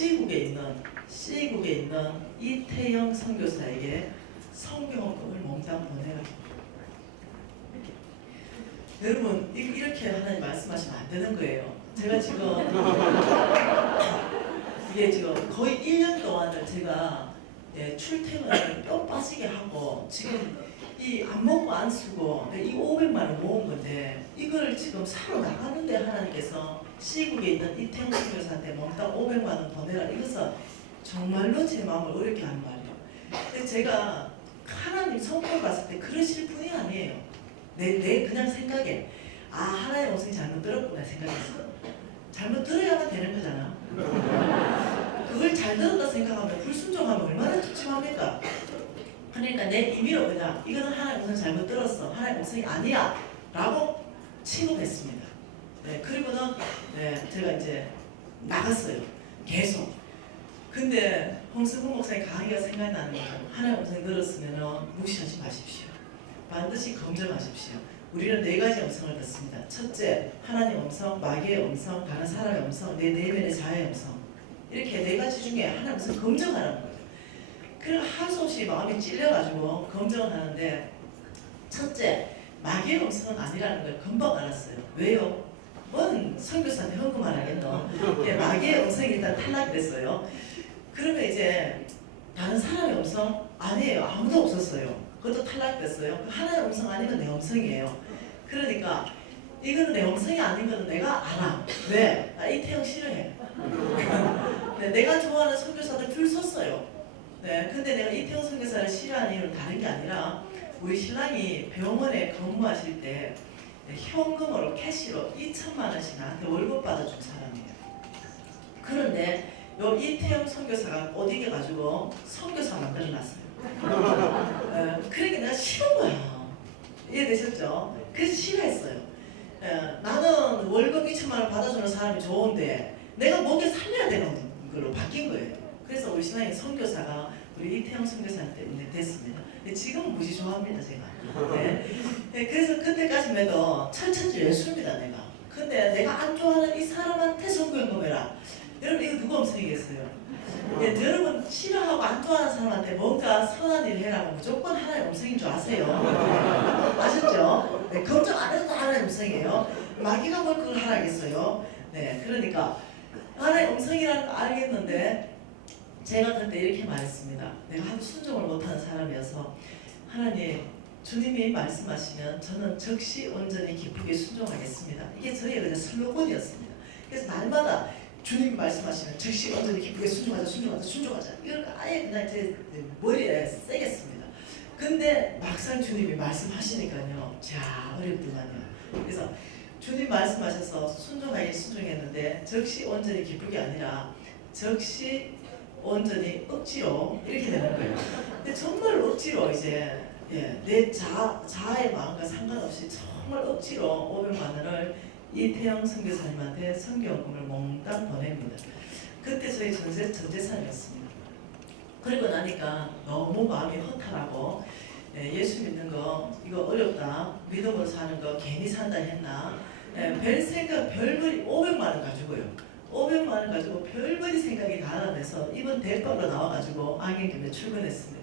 C국에 있는 이태영 선교사에게 성경을 몽땅 보내가지고, 여러분 이렇게 하나님 말씀하시면 안 되는 거예요. 제가 지금 이게 지금 거의 1년 동안을 제가 출퇴근을 뼈 빠지게 하고 지금 이 안 먹고 안 쓰고 이 500만 원 모은 건데 이걸 지금 사러 나가는데 하나님께서 C국에 있는 이태영 선교사한테 몽땅 500만 원 보내라, 이것은 정말로 제 마음을 어렵게 하는 말이에요. 근데 제가 하나님 성경 봤을 때 그러실 분이 아니에요. 내 그냥 생각에 하나님 음성이 잘못 들었구나 생각했어. 잘못 들어야만 되는 거잖아. 그걸 잘 들었다 생각하면 불순종하면 얼마나 찝찝합니까? 그러니까 내 임의로 그냥 이거는 하나님 음성 잘못 들었어, 하나님 음성이 아니야 라고 취급했습니다. 그리고는 제가 이제 나갔어요. 계속. 근데 홍승훈 목사의 강의가 생각나는 거죠. 하나님 음성 들었으면 무시하지 마십시오. 반드시 검증하십시오. 우리는 4가지 음성을 듣습니다. 첫째, 하나님 음성, 마귀의 음성, 다른 사람의 음성, 내 내면의 자아의 음성. 이렇게 4가지 중에 하나님 음성 검증하라는 거죠. 그래서 한수 없이 마음이 찔려가지고 검증을 하는데, 첫째, 마귀의 음성은 아니라는 걸 금방 알았어요. 왜요? 뭔 선교사한테 헌금 안 하겠노? 마귀의 음성이 일단 탈락이 됐어요. 그러면 이제 다른 사람의 음성? 아니에요. 아무도 없었어요. 그것도 탈락됐어요. 하나의 음성 아니면 내 음성이에요. 그러니까 이거는 내 음성이 아닌 거는 내가 알아. 왜? 나 이태영 싫어해. 내가 좋아하는 선교사들 줄 섰어요. 근데 내가 이태영 선교사를 싫어하는 이유는 다른 게 아니라 우리 신랑이 병원에 근무하실 때 현금으로 캐시로 2천만 원씩 나한테 월급 받아준 사람이에요. 그런데 요 이태영 선교사가 못 이겨가지고 선교사 만들어놨어요. 그러니까 내가 싫은 거야. 이해되셨죠? 그래서 싫어했어요. 나는 월급 2천만 원 받아주는 사람이 좋은데 내가 먹여 살려야 되는 걸로 바뀐 거예요. 그래서 우리 신랑이 선교사가 우리 이태영 선교사한테 됐습니다. 지금은 무지 좋아합니다, 제가. 그래서 그때까지만 해도 철천지 예수입니다, 내가. 근데 내가 안 좋아하는 이 사람한테 선교연금 해라. 여러분 이거 누구 음성이겠어요? 여러분 싫어하고 안 좋아하는 사람한테 뭔가 선한 일을 해라고 무조건 하나의 음성인 줄 아세요? 아셨죠? 걱정 안 해도 하나의 음성이에요. 마귀가 뭘 그걸 하라겠어요? 그러니까 하나의 음성이라는 거 알겠는데 제가 그때 이렇게 말했습니다. 내가 하도 순종을 못하는 사람이어서, 하나님, 주님이 말씀하시면 저는 즉시 온전히 기쁘게 순종하겠습니다. 이게 저의 그냥 슬로건이었습니다. 그래서 날마다 주님이 말씀하시면 즉시 온전히 기쁘게 순종하자. 이걸 아예 그냥 제 머리에 새겼습니다. 근데 막상 주님이 말씀하시니까요, 자, 어렵더만요. 그래서 주님 말씀하셔서 순종하게 순종했는데 즉시 온전히 기쁘게 아니라 즉시 온전히 억지로 이렇게 되는 거예요. 근데 정말 억지로 이제 내 자아의 마음과 상관없이 정말 억지로 500만 원을 이태영 선교사님한테 선교연금을 몽땅 보냅니다. 그때 저희 전 재산이었습니다. 그리고 나니까 너무 마음이 허탈하고, 예수 믿는 거 이거 어렵다, 믿음으로 사는 거 괜히 산다 했나, 별 생각 별거리 500만 원 가지고요. 500만 원 가지고 별거리 생각이 다 나면서 이번 대법으로 나와가지고 안경김에 출근했습니다.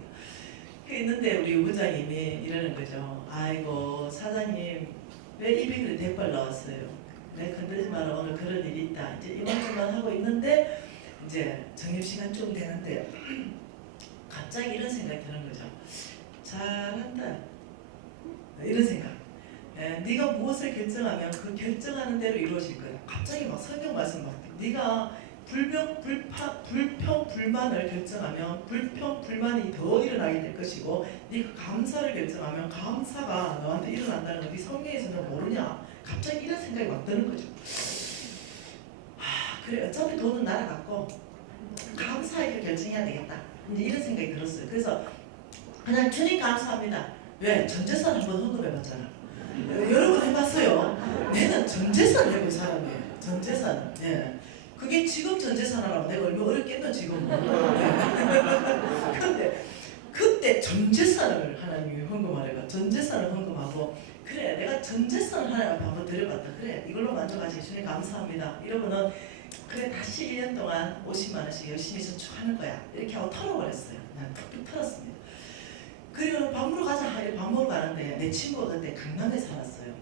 있는데 우리 부장님이 이러는 거죠. 아이고 사장님 왜 입이 그래 대빨 나왔어요. 내 건들지 마라, 오늘 그런 일이 있다. 이제 이만저만 하고 있는데 이제 점심시간 좀 되는데 갑자기 이런 생각이 드는 거죠. 잘한다, 이런 생각. 네가 무엇을 결정하면 그 결정하는 대로 이루어질 거야. 갑자기 막 성경 말씀 막 네가 불평 불만을 결정하면 불평 불만이 더 일어나게 될 것이고, 네가 감사를 결정하면 감사가 너한테 일어난다는 거 네 성경에서는 모르냐. 갑자기 이런 생각이 막 드는 거죠. 그래 어차피 돈은 날아갔고 감사하게 결정해야 되겠다, 이제 이런 생각이 들었어요. 그래서 그냥 주님 감사합니다. 왜? 전재산 한번 헌금해봤잖아. 여러분 해봤어요? 내는 전재산 해본 사람이에요. 전재산. 그게 지금 전재산 하라고 내가 얼마나 어렵겠노 지금. 근데 그때 전재산을 하나님이 헌금하래가 전재산을 헌금하고, 그래 내가 전재산을 하나님 앞에 한번 드려봤다. 그래 이걸로 만족하지 주님 감사합니다. 이러면은 그래 다시 1년 동안 50만 원씩 열심히 저축하는 거야. 이렇게 하고 털어버렸어요. 난 툭툭 털었습니다. 그리고 밥 먹으러 가자. 밥 먹으러 가는데 내 친구가 그때 강남에 살았어요.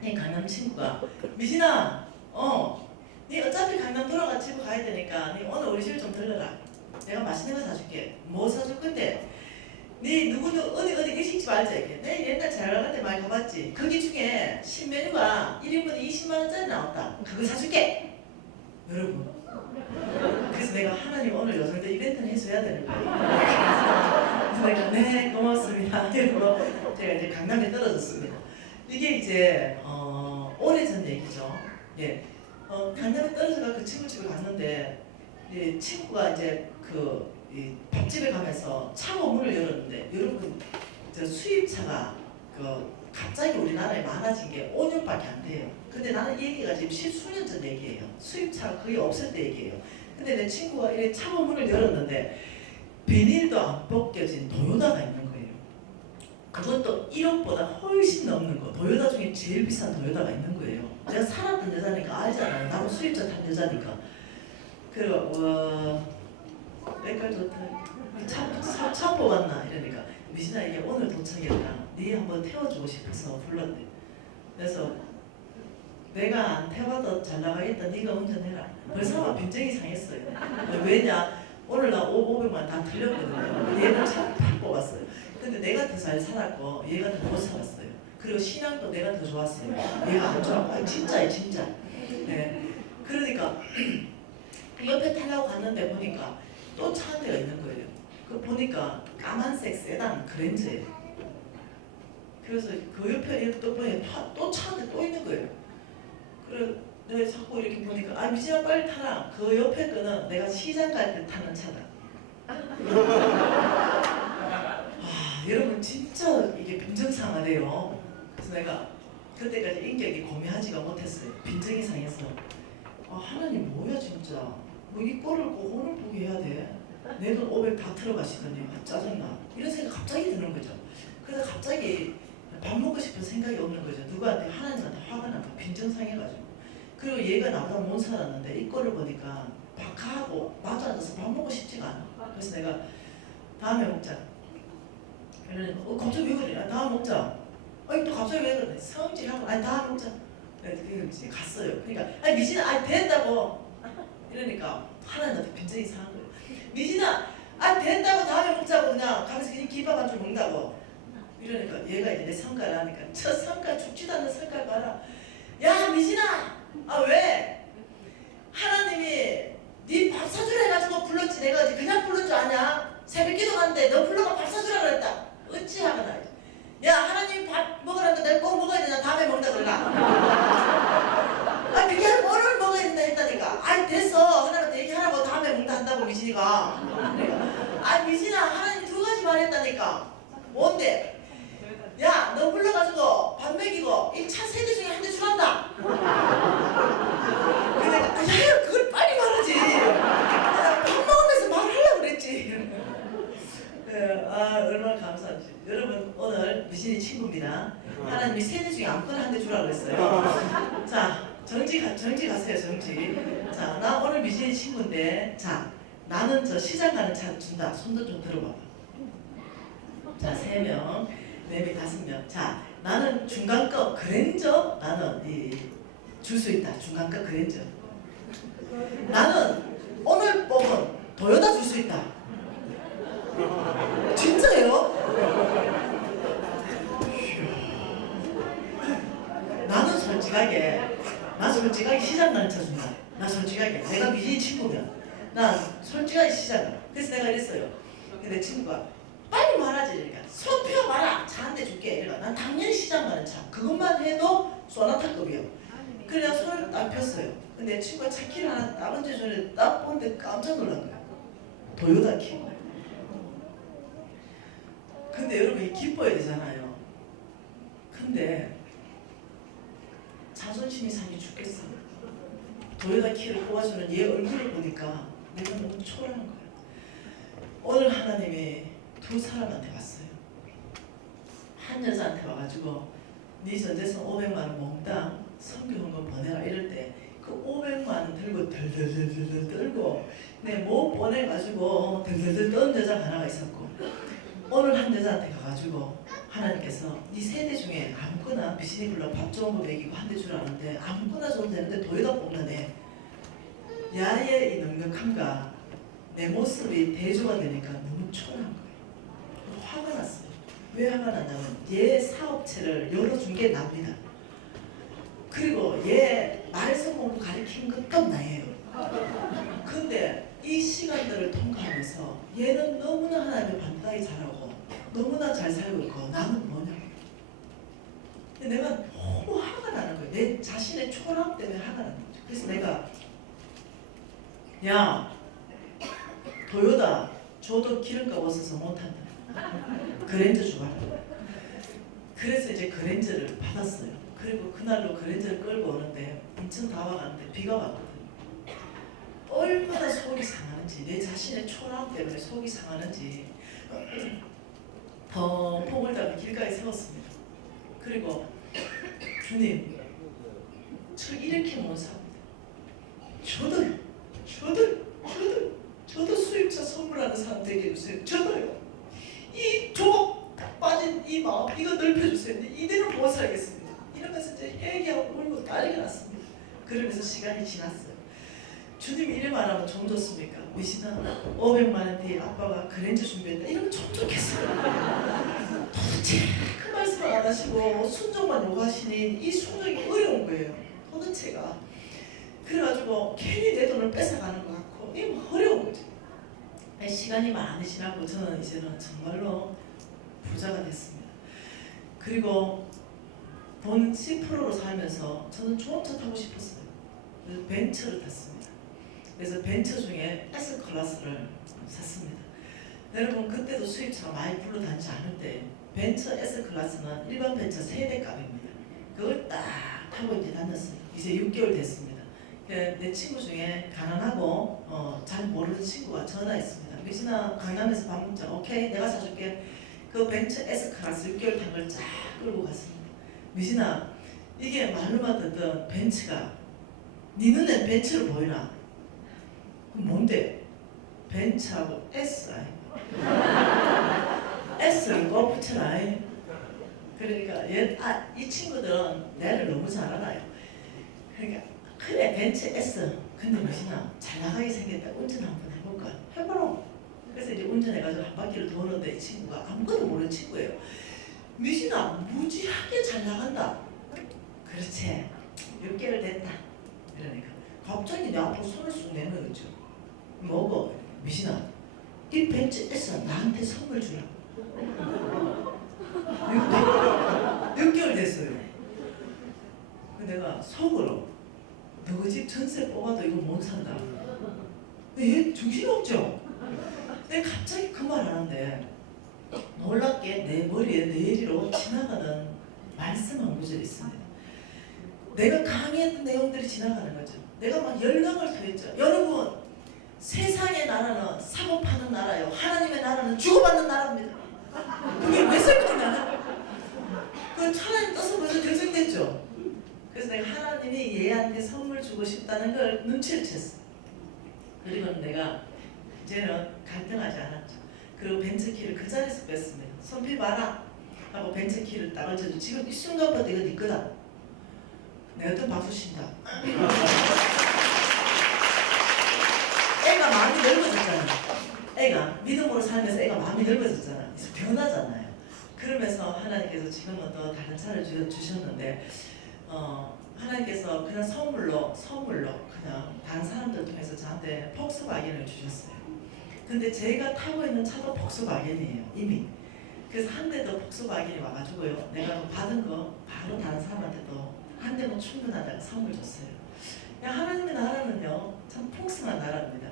내 강남 친구가 미진아, 니 어차피 강남 돌아가 집에 가야 되니까 니 오늘 우리 집에 좀 들러라. 내가 맛있는 거 사줄게. 뭐 사줄 건데? 니 누구는 어디 일식집 알지? 내 옛날 잘 나갈 때 많이 가봤지. 거기 중에 신메뉴가 1인분에 20만 원짜리 나왔다. 그거 사줄게. 여러분. 그래서 내가 하나님 오늘 요즘에 이벤트는 해줘야 되는 거예요. 그래서 내가 네 고맙습니다. 이러고 제가 이제 강남에 떨어졌습니다. 이게 이제 오래전 얘기죠. 예. 강남에 떨어져가 그 친구 집에 갔는데 친구가 이제 이 밥집에 가면서 차고 문을 열었는데 여러분 저 수입차가 갑자기 우리나라에 많아진 게 5년밖에 안 돼요. 근데 나는 이 얘기가 지금 10수년 전 얘기예요. 수입차가 거의 없을 때 얘기예요. 근데 내 친구가 이렇게 차고 문을 열었는데 비닐도 안 벗겨진 도요다가 있는 거예요. 그것도 1억보다 훨씬 넘는 거. 도요다 중에 제일 비싼 도요다가 있는 거예요. 내가 살았던 여자니까 알잖아요. 나도 수입차 탄 여자니까. 그리고 색깔 좋다. 차 뽑았나 이러니까 미진아 이게 오늘 도착했다. 네 한번 태워주고 싶어서 불렀대. 그래서 내가 안 태워도 잘 나가겠다. 네가 운전해라. 벌써 막 빈정이 상했어요. 왜냐? 오늘 나 500만 다 틀렸거든요. 얘는 차 뽑았어요. 근데 내가 더 잘 살았고 얘가 더 못 살았어요. 그리고 신앙도 내가 더 좋았어요. 얘가 안 좋았고 진짜예요 진짜. 네. 그러니까 옆에 타려고 갔는데 보니까 또 차 한 대가 있는 거예요. 그 보니까 까만색 세단 그랜저예요. 그래서 그 옆에 이렇게 또 보니 또 차 한 대 또 있는 거예요. 그래 내가 자꾸 이렇게 보니까 아 미진아 빨리 타라. 그 옆에 거는 내가 시장 갈 때 타는 차다. 여러분 진짜 이게 빈정상하네요. 그래서 내가 그때까지 인격이 고매하지가 못했어요. 빈정이 상해서 하나님 뭐야 진짜. 뭐 이 꼴을 꼭 오늘 보게 해야 돼. 내 돈 500 다 들어가시더니 짜증나. 이런 생각 갑자기 드는 거죠. 그래서 갑자기 밥 먹고 싶은 생각이 없는 거죠. 누구한테 하나님한테 화가 나고 빈정상해가지고. 그리고 얘가 나보다 못 살았는데 이 꼴을 보니까 박하고 마주 앉아서 밥 먹고 싶지가 않아. 그래서 내가 다음에 먹자. 그러니까 갑자기 왜 그래? 다음에 먹자. 아니 또 갑자기 왜 그래? 성질하고 아니 다음에 먹자. 그래서 갔어요. 그러니까 아니 미진아 된다고. 이러니까 하나님한테 빈정이 상한 거예요. 미진아 된다고 다음에 먹자고 그냥 가면서 그냥 김밥 한 줄 먹는다고. 이러니까 얘가 이제 내 성깔을 하니까 저 성깔 죽지도 않는 성깔 봐라. 야 미진아 왜? 하나님이 네 밥 사주라 해가지고 불렀지 내가 어디 그냥 부른 줄 아냐? 새벽기도 갔는데 너 불러가 밥 사주라 그랬다. 어찌 하거나. 야 하나님 밥 먹으라는데 내가 꼭 먹어야 되나 다음에 먹는다 그러나. 그게 뭐를 먹어야 된다 했다니까. 됐어 하나님한테 얘기하라고 다음에 먹는다 한다고 미진이가. 그러니까 미진아 하나님 두 가지 말했다니까. 뭔데? 야 너 불러가지고 밥 먹이고 이 차 세대 중에 한 대 주란다. 그러니까 야 그걸 빨리 말하지. 밥 먹으면서 말하려고 그랬지. 얼마나 감사한지. 여러분 오늘 미신이 친구입니다. 하나님이 세대 중에 아무거나 한 대 주라고 그랬어요. 자 정지 가세요 정지. 자 나 오늘 미신이 친구인데 자 나는 저 시장 가는 차 준다. 손도 좀 들어봐. 자 3명 4명 5명. 자 나는 중간급 그랜저. 나는 줄 수 있다. 중간급 그랜저. 나는 오늘 뽑은 도요타 줄 수 있다. 진짜예요? 나는 솔직하게 시장 가는 차 준다. 나 솔직하게 내가 미진이 친구면 난 솔직하게 시장 가. 그래서 내가 이랬어요. 근데 친구가 빨리 말하지. 그러니까 손 펴봐라. 차 한 대 줄게. 이러니까 난 당연히 시장 가는 차. 그것만 해도 소나타급이요. 그래 내가 손을 딱 폈어요. 근데 내 친구가 차 키를 하나 딱 얹어주는데 딱 보는데 깜짝 놀란 거야. 도요타 키. 근데 여러분 기뻐야 되잖아요. 근데 자존심이 상해 죽겠어. 도요타 키를 뽑아주는 얘 얼굴을 보니까 내가 너무 초라한 거야. 오늘 하나님이 2 사람한테 왔어요. 한 여자한테 와가지고 네 전재산 500만 원 몽땅 선교헌금 보내라 이럴 때 그 500만 원 들고 덜덜덜덜 떨고 뭐 보내가지고 덜덜덜 떠는 여자가 하나가 있었고, 오늘 한 여자한테 가가지고 하나님께서 네 세대 중에 아무거나 비시니 불러 밥 좋은 거 먹이고 한 대 주라는데 아무거나 줘도 되는데 도에다 뽑는 애, 야의 이 넉넉함과 내 모습이 대조가 되니까 너무 초라한 거예요. 화가 났어요. 왜 화가 났냐면 얘 사업체를 열어준 게 납니다. 그리고 얘 말썽공부 가르친 것도 나예요. 근데 이 시간들을 통과하면서 얘는 너무나 하나님의 반다이 잘하고 너무나 잘 살고 있고 나는 뭐냐고. 근데 내가 너무 화가 나는 거예요. 내 자신의 초라함 때문에 화가 나는 거죠. 그래서 내가 야 도요다 저도 기름값 없어서 못한다. 그랜저 주라. 그래서 이제 그랜저를 받았어요. 그리고 그날로 그랜저를 끌고 오는데 인천 다 와가는데 비가 왔거든요. 얼마나 속이 상하는지, 내 자신의 초라함 때문에 속이 상하는지 더 폭을 잡고 길가에 세웠습니다. 그리고 주님, 저 이렇게 못 삽니다. 저도 수입차 선물하는 사람 되게 해주세요. 저도요. 이 조각 빠진 이 마음 이거 넓혀주세요. 이대로 못 살겠습니다. 이러면서 이제 회개하고 울고 난리가 났습니다. 그러면서 시간이 지났어요. 주님이 이래 말하면 좀 좋습니까? 미시나 500만 원 뒤에 아빠가 그랜저 준비했다. 이러면 좀 좋겠어요. 도대체 그 말씀을 안 하시고 순종만 요구하시니 이 순종이 어려운 거예요. 도대체가. 그래가지고 괜히 내 돈을 뺏어가는 것 같고 이게 뭐 어려운 거죠. 시간이 많이 지나고 저는 이제는 정말로 부자가 됐습니다. 그리고 돈 10%로 살면서 저는 좋은 차 타고 싶었어요. 그래서 벤츠를 탔습니다. 그래서 벤츠 중에 S클래스를 샀습니다. 여러분 그때도 수입차가 많이 굴러다니지 않을 때 벤츠 S클래스는 일반 벤츠 3대 값입니다. 그걸 딱 타고 이제 다녔어요. 이제 6개월 됐습니다. 내 친구 중에 가난하고 잘 모르는 친구가 전화했습니다. 미진아 강남에서 밥 먹자. 오케이 내가 사줄게. 그 벤츠 S클래스 6개월 탄 걸 쫙 끌고 갔습니다. 미진아 이게 말로만 듣던 벤츠가 네 눈엔 벤츠를 보이나? 그럼 뭔데? 벤츠하고 S 아이가 S를 꼭 붙여라. 그러니까 이 친구들은 내를 너무 잘 알아요. 그러니까 그래 벤츠 S 근데 미진아 잘 나가게 생겼다. 운전 한번 해볼까? 해보라. 그래서 이제 운전해가지고 한 바퀴를 도는데 이 친구가 아무것도 모르는 친구예요. 미진아 무지하게 잘 나간다. 그렇지 6개월 됐다. 이러니까 갑자기 내 앞으로 손을 쑥 내는 거죠. 뭐고? 미진아 이 벤츠 S 나한테 선물 주라. 6개월 됐어요. 내가 속으로 너희 집 전세 뽑아도 이거 못 산다. 얘 정신없죠? 내가 갑자기 그 말 하는데 놀랍게 내 머리에 내리로 지나가는 말씀 한 구절이 있습니다. 내가 강의했던 내용들이 지나가는 거죠. 내가 막 열광을 토했죠. 여러분 세상의 나라는 사고 파는 나라요. 하나님의 나라는 주고받는 나라입니다. 그게 몇 살부터 나라? 그 하나님 떠서 벌써 결정됐죠. 그래서 내가 하나님이 얘한테 선물 주고 싶다는 걸 눈치를 챘어. 그리고 내가 이제는 갈등하지 않았죠. 그리고 벤츠키를 그 자리에서 뺐습니다. 손피 봐라 하고 벤츠키를 딱 얹어줘. 지금 이 순간부터 이거 네 거다. 내가 또 박수 친다. 애가 마음이 넓어졌잖아. 애가 믿음으로 살면서 애가 마음이 넓어졌잖아. 그래서 변하잖아요. 그러면서 하나님께서 지금은 또 다른 차를 주셨는데 하나님께서 그냥 선물로 그냥 다른 사람들 통해서 저한테 폭스바겐을 주셨어요. 근데 제가 타고 있는 차도 폭스바겐이에요 이미. 그래서 한 대도 폭스바겐이 와가지고요. 내가 받은 거 바로 다른 사람한테 또 한 대면 충분하다고 선물 줬어요. 하나님의 나라는요 참 풍성한 나라입니다.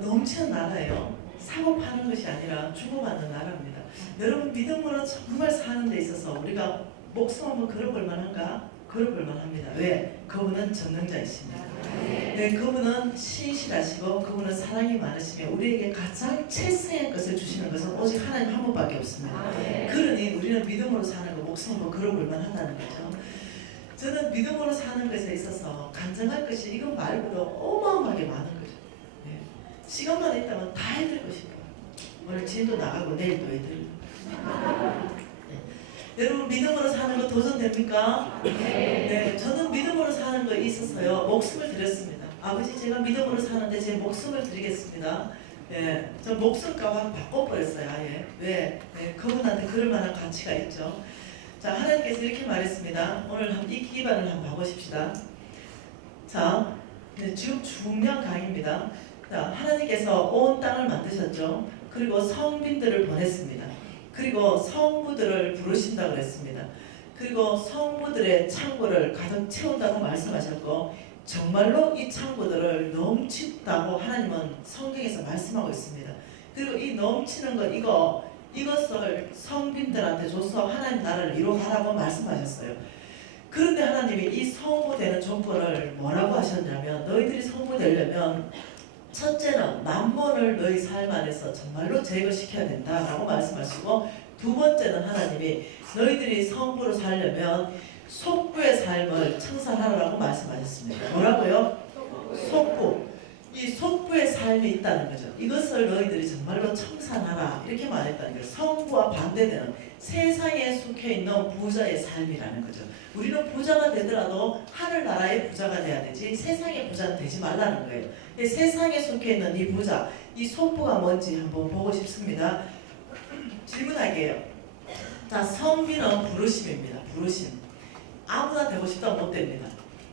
넘치는 나라예요. 사고 파는 것이 아니라 주고받는 나라입니다. 여러분 믿음으로 정말 사는 데 있어서 우리가 목숨 한번 걸어볼 만한가? 걸어볼 만합니다. 왜? 그분은 전능자이십니다. 네, 그분은 신실하시고 그분은 사랑이 많으시며 우리에게 가장 최선의 것을 주시는 것은 오직 하나님 한 분밖에 없습니다. 그러니 우리는 믿음으로 사는 거 목숨 한번 걸어볼 만하다는 거죠. 저는 믿음으로 사는 것에 있어서 간증할 것이 이것 말고도 어마어마하게 많은 거죠. 네. 시간만 있다면 다 해드리고 싶어요. 오늘 진도 나가고 내일도 해드리고. 네. 여러분 믿음으로 사는 거 도전됩니까? 네. 저는 믿음으로 사는 거에 있어서요 목숨을 드렸습니다. 아버지 제가 믿음으로 사는데 제 목숨을 드리겠습니다. 네. 저 목숨값 한번 바꿔버렸어요 아예. 왜? 네. 그분한테 그럴 만한 가치가 있죠. 자, 하나님께서 이렇게 말했습니다. 오늘 이 기반을 한번 봐보십시다. 자, 네, 지금 중요한 강의입니다. 자, 하나님께서 온 땅을 만드셨죠. 그리고 성빈들을 보냈습니다. 그리고 성부들을 부르신다고 했습니다. 그리고 성부들의 창고를 가득 채운다고 말씀하셨고 정말로 이 창고들을 넘친다고 하나님은 성경에서 말씀하고 있습니다. 그리고 이 넘치는 것 이것을 성빈들한테 줘서 하나님 나라를 이루어가라고 말씀하셨어요. 그런데 하나님이 이 성부되는 조건을 뭐라고 하셨냐면 너희들이 성부되려면 첫째는 만몬을 너희 삶 안에서 정말로 제거시켜야 된다라고 말씀하시고 두 번째는 하나님이 너희들이 성부로 살려면 속부의 삶을 청산하라고 말씀하셨습니다. 뭐라고요? 속부. 이 속부의 삶이 있다는 거죠. 이것을 너희들이 정말로 청산하라 이렇게 말했다는 거예요. 성부와 반대되는 세상에 속해있는 부자의 삶이라는 거죠. 우리는 부자가 되더라도 하늘나라의 부자가 돼야 되지 세상의 부자는 되지 말라는 거예요. 세상에 속해있는 이 부자, 이 속부가 뭔지 한번 보고 싶습니다. 질문할게요. 자, 성비는 부르심입니다. 부르심. 아무나 되고 싶다면 못 됩니다.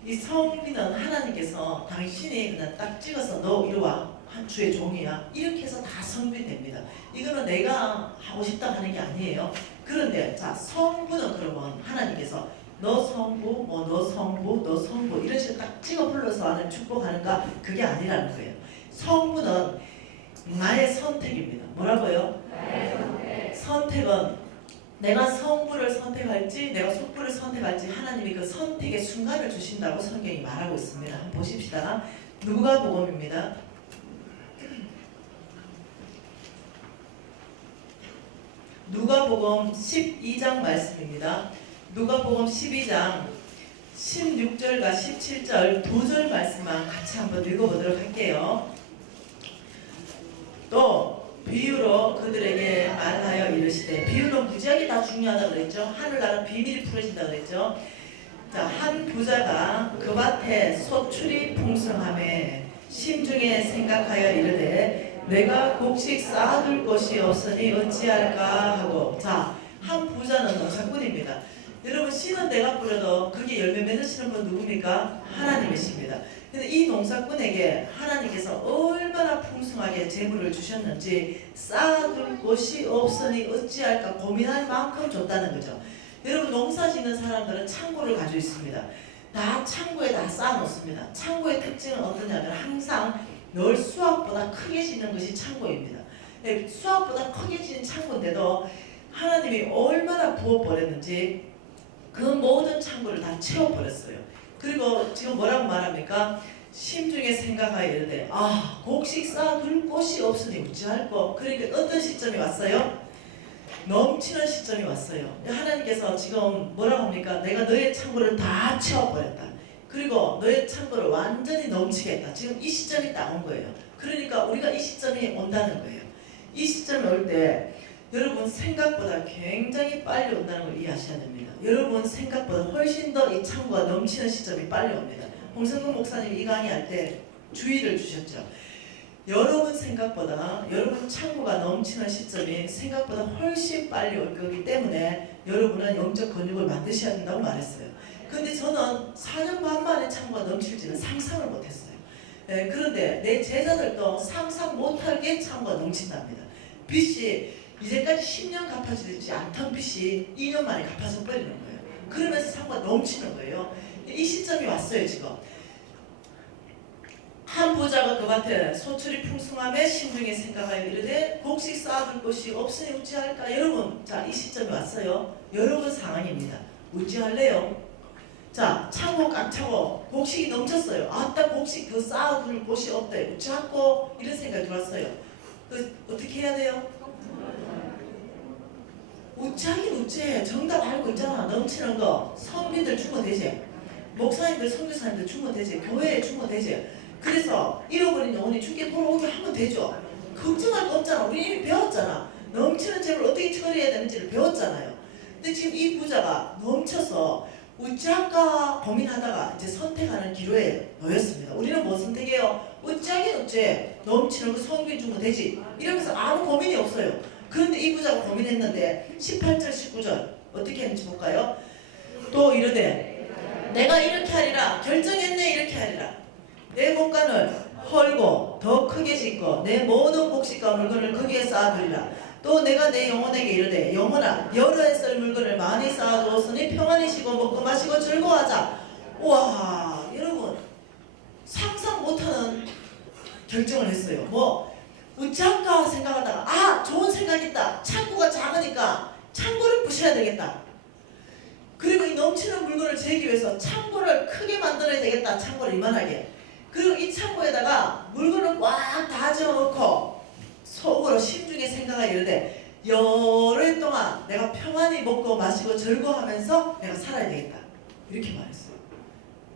이 성비는 하나님께서 당신이 그냥 딱 찍어서 너 이리 와. 한 주의 종이야. 이렇게 해서 다 성비됩니다. 이거는 내가 하고 싶다 하는 게 아니에요. 그런데 자 성부는 그러면 하나님께서 너 성부, 너 성부, 너 성부 이런 식으로 딱 찍어 불러서 하는 축복하는가 그게 아니라는 거예요. 성부는 나의 선택입니다. 뭐라고요? 나의 선택. 선택은 내가 성부를 선택할지 내가 속부를 선택할지 하나님이 그 선택의 순간을 주신다고 성경이 말하고 있습니다. 한번 보십시다. 누가복음입니다. 누가복음 12장 말씀입니다. 누가복음 12장 16절과 17절 두 절 말씀만 같이 한번 읽어보도록 할게요. 또 비유로 그들에게 말하여 이르시되 비유는 무지하게 다 중요하다고 그랬죠. 하늘나라 비밀이 풀어진다고 그랬죠. 자, 한 부자가 그 밭에 소출이 풍성함에 심중에 생각하여 이르되 내가 곡식 쌓아둘 곳이 없으니 어찌할까 하고. 자, 한 부자는 농사꾼입니다. 여러분 씨는 내가 뿌려도 그게 열매 맺으시는 분 누굽니까? 하나님이십니다. 근데 이 농사꾼에게 하나님께서 얼마나 풍성하게 재물을 주셨는지 쌓아둘 곳이 없으니 어찌할까 고민할 만큼 줬다는 거죠. 여러분 농사 짓는 사람들은 창고를 가지고 있습니다. 다 창고에 다 쌓아놓습니다. 창고의 특징은 어떠냐면 항상 늘 수압보다 크게 짓는 것이 창고입니다. 수압보다 크게 짓는 창고인데도 하나님이 얼마나 부어버렸는지 그 모든 창고를 다 채워버렸어요. 그리고 지금 뭐라고 말합니까? 심중에 생각하여 이르되 곡식 쌓아둘 곳이 없으니 어찌할꼬. 그러니까 어떤 시점이 왔어요? 넘치는 시점이 왔어요. 하나님께서 지금 뭐라고 합니까? 내가 너의 창고를 다 채워버렸다. 그리고 너의 창고를 완전히 넘치겠다. 지금 이 시점이 딱 온 거예요. 그러니까 우리가 이 시점이 온다는 거예요. 이 시점이 올 때 여러분 생각보다 굉장히 빨리 온다는 걸 이해하셔야 됩니다. 여러분 생각보다 훨씬 더 이 창고가 넘치는 시점이 빨리 옵니다. 홍성근 목사님이 이 강의할 때 주의를 주셨죠. 여러분 생각보다 여러분 창고가 넘치는 시점이 생각보다 훨씬 빨리 올 거기 때문에 여러분은 영적 근육을 만드셔야 된다고 말했어요. 근데 저는 4년 반 만에 창고가 넘칠지는 상상을 못했어요. 그런데 내 제자들도 상상 못하게 창고가 넘친답니다. 빚이 이제까지 10년 갚아지지 않던 빚이 2년 만에 갚아서 버리는 거예요. 그러면서 창고가 넘치는 거예요. 이 시점이 왔어요 지금. 한 부자가 그 밭에 소출이 풍성함에 심중에 생각하여 이르되 곡식 쌓아둘 곳이 없으니 어찌할까. 여러분 자, 이 시점이 왔어요. 여러분 상황입니다. 어찌할래요? 자, 창고 꽉 차고 곡식이 넘쳤어요. 아따 곡식 그 쌓아둘 곳이 없다. 어찌할꼬. 이런 생각이 들었어요. 어떻게 해야 돼요? 어찌하긴 어찌해. 정답 알고 있잖아. 넘치는 거 성비들 주면 되지. 목사님들, 선교사님들 주면 되지. 교회에 주면 되지. 그래서 잃어버린 영혼이 주께 돌아오게 하면 되죠. 걱정할 거 없잖아. 우리 이미 배웠잖아. 넘치는 재물을 어떻게 처리해야 되는지를 배웠잖아요. 근데 지금 이 부자가 넘쳐서 어찌할까 고민하다가 이제 선택하는 기로에 놓였습니다. 우리는 뭐 선택해요? 어찌하긴 어째 넘치는 거 성경 주면 되지. 이러면서 아무 고민이 없어요. 그런데 이 부자가 고민했는데 18절 19절 어떻게 했는지 볼까요? 또 이르되 내가 이렇게 하리라 결정했네. 이렇게 하리라. 내 목간을 헐고 더 크게 짓고 내 모든 곡식과 물건을 거기에 쌓아두리라. 또 내가 내 영혼에게 이르되 영혼아 여러 해 쓸 물건을 많이 쌓아두었으니 평안히 쉬고 먹고 마시고 즐거워하자. 와 여러분 상상 못하는 결정을 했어요. 뭐 어찌할까 생각하다가 아 좋은 생각 있다. 창고가 작으니까 창고를 부셔야 되겠다. 그리고 이 넘치는 물건을 재기 위해서 창고를 크게 만들어야 되겠다. 창고를 이만하게. 그리고 이 창고에다가 물건을 꽉 다 집어넣고 속으로 심중에 생각하여 이르되 여러 해 동안 내가 평안히 먹고 마시고 즐거워하면서 내가 살아야 되겠다. 이렇게 말했어요.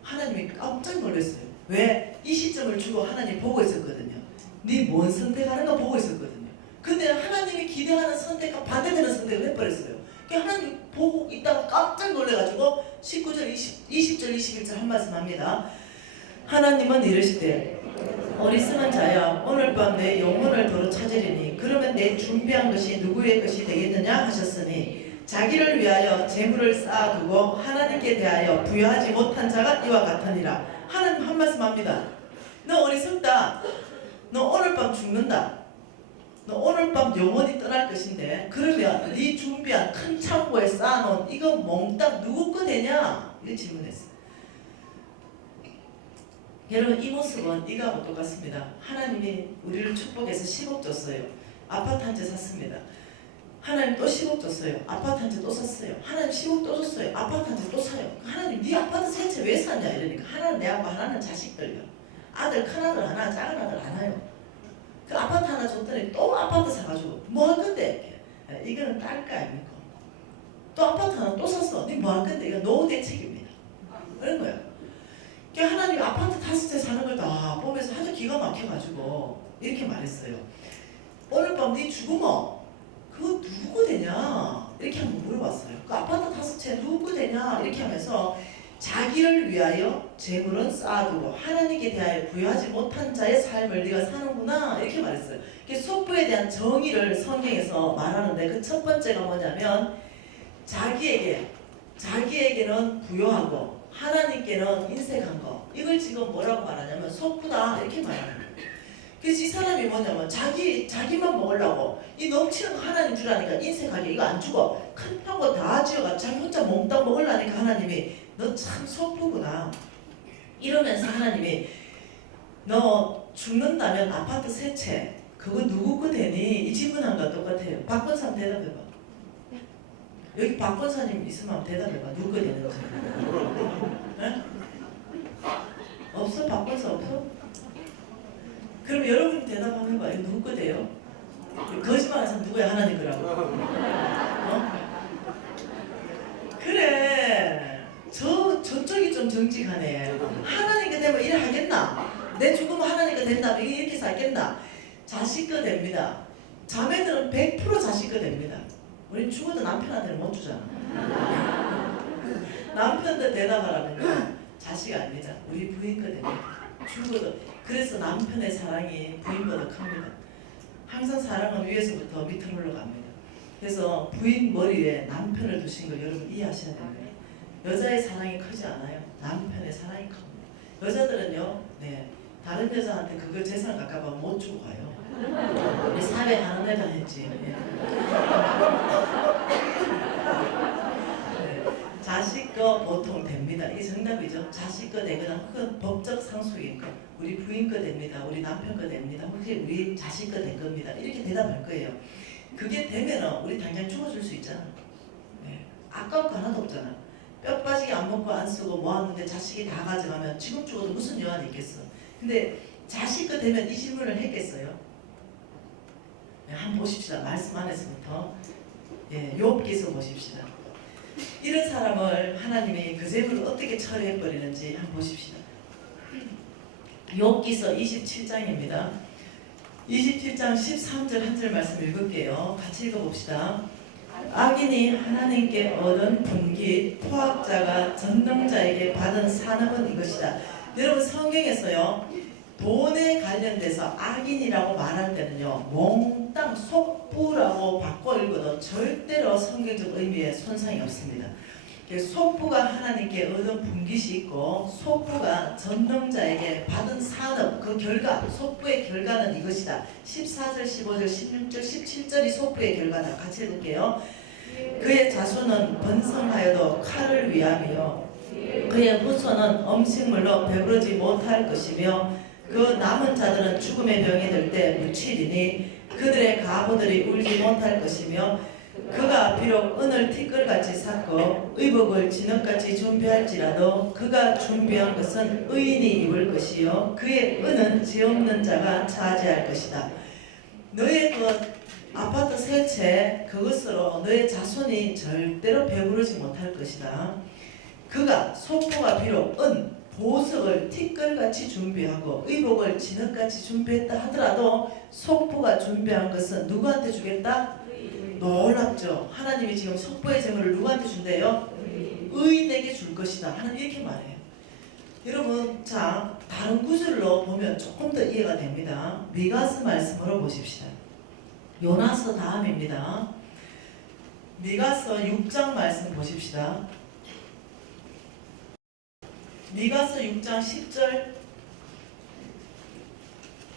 하나님이 깜짝 놀랐어요. 왜? 이 시점을 주고 하나님 보고 있었거든요. 네 뭔 선택하는 거 보고 있었거든요. 근데 하나님이 기대하는 선택과 반대되는 선택을 해버렸어요. 하나님 보고 있다가 깜짝 놀래가지고 19절, 20절, 21절 한 말씀 합니다. 하나님은 이르시되 어리석은 자야 오늘 밤 내 영혼을 도로 찾으리니 그러면 내 준비한 것이 누구의 것이 되겠느냐 하셨으니 자기를 위하여 재물을 쌓아두고 하나님께 대하여 부여하지 못한 자가 이와 같으니라. 하나님 한 말씀 합니다. 너 어리석다. 너 오늘 밤 죽는다. 너 오늘 밤 영원히 떠날 것인데 그러면 네 준비한 큰 창고에 쌓아놓은 이거 몽땅 누구 거 되냐? 이렇게 질문했어요. 여러분 이 모습은 이거하고 똑같습니다. 하나님이 우리를 축복해서 10억 줬어요. 아파트 한 채 샀습니다. 하나님 또 10억 줬어요. 아파트 한 채 또 샀어요. 하나님 10억 또 줬어요. 아파트 한 채 또 사요. 하나님 네 아파트 세 채 왜 샀냐 이러니까 하나는 내 아빠 하나는 자식들요. 아들 큰아들 하나 작은 아들 하나요. 그 아파트 하나 줬더니 또 아파트 사가지고 뭐 할 건데 이거는 딸 거 아닙니까? 또 아파트 하나 또 샀어. 네 뭐 할 건데 이거 노후 대책입니다. 그런 거예요. 하나님 아파트 5채 사는 걸 다 보면서 아주 기가 막혀가지고 이렇게 말했어요. 오늘 밤 네 죽으면 그거 누구 되냐? 이렇게 한번 물어봤어요. 그 아파트 5채 누구 되냐? 이렇게 하면서 자기를 위하여 재물은 쌓아두고 하나님께 대하여 부여하지 못한 자의 삶을 네가 사는구나 이렇게 말했어요. 속부에 대한 정의를 성경에서 말하는데 그 첫 번째가 뭐냐면 자기에게는 부여하고 하나님께는 인색한 거. 이걸 지금 뭐라고 말하냐면 속부다 이렇게 말하는 거예요. 그래서 이 사람이 뭐냐면 자기만 먹으려고 이 넘치는 거 하나님 주라니까 인색하게 이거 안 주고 큰 거 다 지어가 자기 혼자 몽땅 먹으려니까 하나님이 너 참 속부구나 이러면서 하나님이 너 죽는다면 아파트 3채 그거 누구 거 되니? 이 질문한 거 똑같아요. 박권사 대답해봐. 여기 박권사님 있으면 대답해봐. 누구 거 되는지. 네? 없어? 박권사 없어? 그럼 여러분 대답 한번 해봐. 이거 누구 거 돼요? 거짓말하는 사람 누구야? 하나님 거라고. 그래. 저쪽이 좀 정직하네. 하나님 거 되면 일을 하겠나? 내 죽으면 하나님 거 된다면 이렇게 살겠나? 자식 거 됩니다. 자매들은 100% 자식 거 됩니다. 우린 죽어도 남편한테는 못 주잖아. 남편들 대답하라는 건 자식 아닙니다. 우리 부인 거 됩니다. 죽어도. 그래서 남편의 사랑이 부인보다 큽니다. 항상 사랑은 위에서부터 밑으로 올라갑니다. 그래서 부인 머리에 남편을 두신 걸 여러분 이해하셔야 됩니다. 여자의 사랑이 크지 않아요. 남편의 사랑이 큽니다. 여자들은요, 다른 여자한테 그거 재산 가까워 못 주고 가요. 우리 사회 하는 애가 했지. 자식 거 보통 됩니다. 이게 정답이죠. 자식 거 되거나 그건 법적 상속인 거. 우리 부인 거 됩니다. 우리 남편 거 됩니다. 혹시 우리 자식 거 될 겁니다. 이렇게 대답할 거예요. 그게 되면은 우리 당장 죽어줄 수 있잖아. 아까울 거 하나도 없잖아. 뼈 빠지게 안 먹고 안 쓰고 모았는데 자식이 다 가져가면 지금 죽어도 무슨 여한이 있겠어. 근데 자식 거 되면 이 질문을 했겠어요? 한번 보십시다. 말씀 안에서부터 욥기서 보십시다. 이런 사람을 하나님이 그 재물을 어떻게 처리해버리는지 한번 보십시다. 욥기서 27장입니다. 27장 13절 한 절 말씀 읽을게요. 같이 읽어봅시다. 악인이 하나님께 얻은 분기, 포악자가 전능자에게 받은 산업은 이것이다. 여러분 성경에서요, 돈에 관련돼서 악인이라고 말할 때는요, 몽땅 속부라고 바꿔 읽어도 절대로 성경적 의미에 손상이 없습니다. 속부가 하나님께 얻은 분깃이 있고, 속부가 전능자에게 받은 산업, 그 결과, 속부의 결과는 이것이다. 14절, 15절, 16절, 17절이 속부의 결과다. 같이 읽을게요. 그의 자손은 번성하여도 칼을 위함이요, 그의 후손은 음식물로 배부르지 못할 것이며, 그 남은 자들은 죽음의 병이 들 때 묻히리니 그들의 가부들이 울지 못할 것이며, 그가 비록 은을 티끌같이 샀고 의복을 진흙같이 준비할지라도 그가 준비한 것은 의인이 입을 것이요, 그의 은은 죄 없는 자가 차지할 것이다. 너의 그 아파트 세 채, 그것으로 너의 자손이 절대로 배부르지 못할 것이다. 그가 속부가 비록 은, 보석을 티끌같이 준비하고 의복을 진흙같이 준비했다 하더라도 속부가 준비한 것은 누구한테 주겠다? 놀랍죠. 하나님이 지금 속부의 재물을 누구한테 준대요? 의인에게 줄 것이다. 하나님 이렇게 말해요. 여러분, 자, 다른 구절로 보면 조금 더 이해가 됩니다. 미가서 말씀으로 보십시다. 요나서 다음입니다. 미가서 6장 말씀 보십시다. 미가서 6장 10절,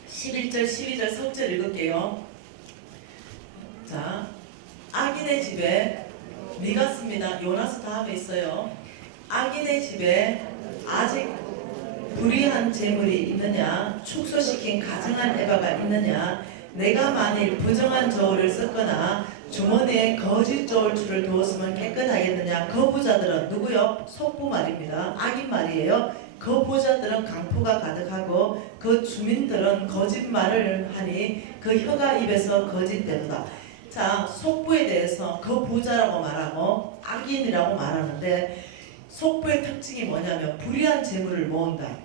11절, 12절 석절 읽을게요. 자, 악인의 집에, 미가서입니다. 요나서 다음에 있어요. 악인의 집에 아직 불의한 재물이 있느냐, 축소시킨 가증한 에바가 있느냐, 내가 만일 부정한 저울을 썼거나 주머니에 거짓 저울추를 두었으면 깨끗하겠느냐. 그 부자들은 누구요? 속부 말입니다. 악인 말이에요. 그 부자들은 강포가 가득하고 그 주민들은 거짓말을 하니 그 혀가 입에서 거짓되도다. 자, 속부에 대해서 그 부자라고 말하고 악인이라고 말하는데, 속부의 특징이 뭐냐면 불의한 재물을 모은다.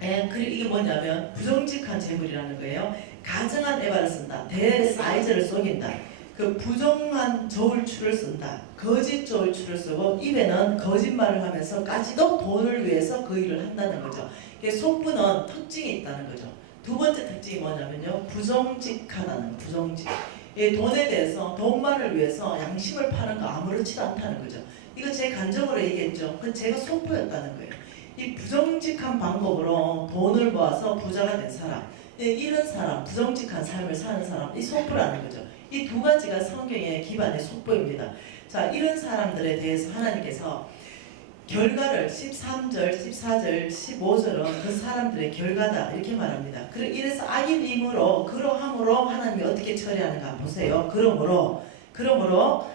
그리고 이게 뭐냐면 부정직한 재물이라는 거예요. 가증한 에바를 쓴다. 대사이즈를 속인다. 그 부정한 저울추를 쓴다. 거짓 저울추를 쓰고 입에는 거짓말을 하면서까지도 돈을 위해서 그 일을 한다는 거죠. 속부는 특징이 있다는 거죠. 두 번째 특징이 뭐냐면요, 부정직하다는 거. 부정직. 돈에 대해서, 돈만을 위해서 양심을 파는 거 아무렇지도 않다는 거죠. 이거 제 간접으로 얘기했죠. 그건 제가 속부였다는 거예요. 이 부정직한 방법으로 돈을 모아서 부자가 된 사람, 이런 사람, 부정직한 삶을 사는 사람, 이 속부라는 거죠. 이 두 가지가 성경의 기반의 속부입니다. 자, 이런 사람들에 대해서 하나님께서 결과를 13절, 14절, 15절은 그 사람들의 결과다 이렇게 말합니다. 이래서 악인임으로 그러함으로 하나님이 어떻게 처리하는가 보세요. 그러므로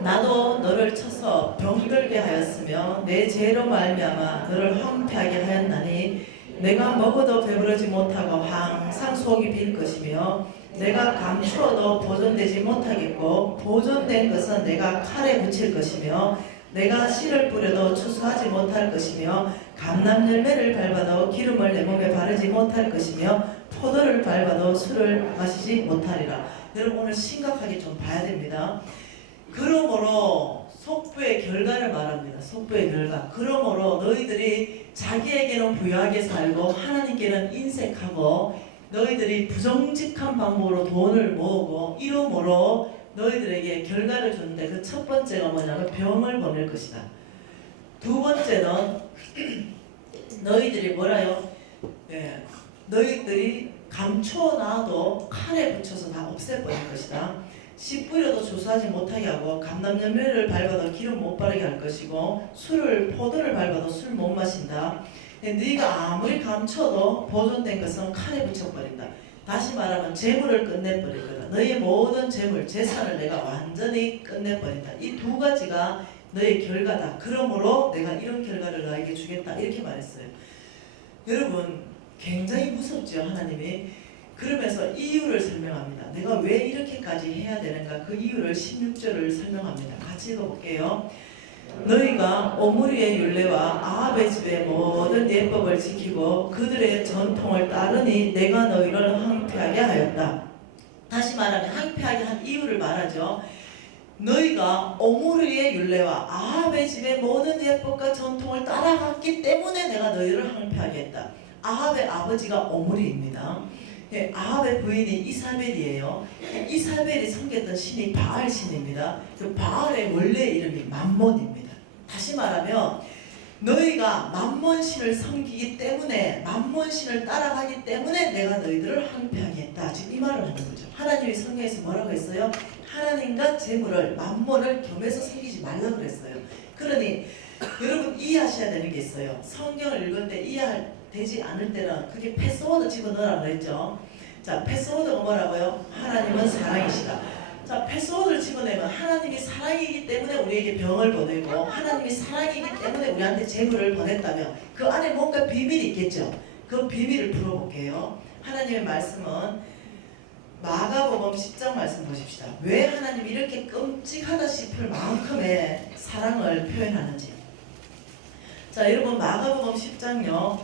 나도 너를 쳐서 병들게 하였으며 내 죄로 말미암아 너를 황폐하게 하였나니 내가 먹어도 배부르지 못하고 항상 속이 빌 것이며 내가 감추어도 보존되지 못하겠고 보존된 것은 내가 칼에 붙일 것이며 내가 씨를 뿌려도 추수하지 못할 것이며 감람 열매를 밟아도 기름을 내 몸에 바르지 못할 것이며 포도를 밟아도 술을 마시지 못하리라. 여러분 오늘 심각하게 좀 봐야 됩니다. 그러므로 속부의 결과를 말합니다. 속부의 결과. 그러므로 너희들이 자기에게는 부유하게 살고 하나님께는 인색하고 너희들이 부정직한 방법으로 돈을 모으고 이러므로 너희들에게 결과를 주는데 그 첫 번째가 뭐냐면 병을 보낼 것이다. 두 번째는 너희들이 뭐라요? 너희들이 감춰놔도 칼에 붙여서 다 없애버릴 것이다. 씨 뿌려도 추수하지 못하게 하고 감람열매를 밟아도 기름 못 바르게 할 것이고 포도를 밟아도 술 못 마신다. 네가 아무리 감춰도 보존된 것은 칼에 붙여버린다. 다시 말하면 재물을 끝내버릴 거다. 너의 모든 재물, 재산을 내가 완전히 끝내버린다. 이 두 가지가 너의 결과다. 그러므로 내가 이런 결과를 너에게 주겠다. 이렇게 말했어요. 여러분 굉장히 무섭죠. 하나님이 그러면서 이유를 설명합니다. 내가 왜 이렇게까지 해야 되는가 그 이유를 16절을 설명합니다. 같이 읽어볼게요. 너희가 오므리의 율례와 아합의 집의 모든 예법을 지키고 그들의 전통을 따르니 내가 너희를 황폐하게 하였다. 다시 말하면 황폐하게 한 이유를 말하죠. 너희가 오므리의 율례와 아합의 집의 모든 예법과 전통을 따라갔기 때문에 내가 너희를 황폐하게 했다. 아합의 아버지가 오므리입니다. 아합의 부인이 이사벨이에요. 이사벨이 섬겼던 신이 바알 신입니다. 그 바알의 원래 이름이 맘몬입니다. 다시 말하면 너희가 맘몬 신을 섬기기 때문에 맘몬 신을 따라가기 때문에 내가 너희들을 황폐하게 했다. 지금 이 말을 하는 거죠. 하나님이 성경에서 뭐라고 했어요? 하나님과 재물을 맘몬을 겸해서 섬기지 말라 그랬어요. 그러니 여러분 이해하셔야 되는 게 있어요. 성경을 읽을 때 이해되지 않을 때는 그게 패스워드 집어넣으라고 그랬죠. 자, 패스워드가 뭐라고요? 하나님은 사랑이시다. 자, 패스워드를 집어내면 하나님이 사랑이기 때문에 우리에게 병을 보내고 하나님이 사랑이기 때문에 우리한테 재물을 보냈다면 그 안에 뭔가 비밀이 있겠죠. 그 비밀을 풀어볼게요. 하나님의 말씀은 마가복음 10장 말씀 보십시다. 왜 하나님이 이렇게 끔찍하다 싶을 만큼의 사랑을 표현하는지. 자, 여러분 마가복음 10장요.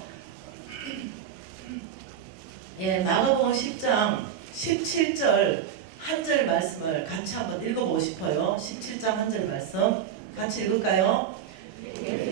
마가복음 10장 17절 한 절 말씀을 같이 한번 읽어보고 싶어요. 17장 한 절 말씀 같이 읽을까요?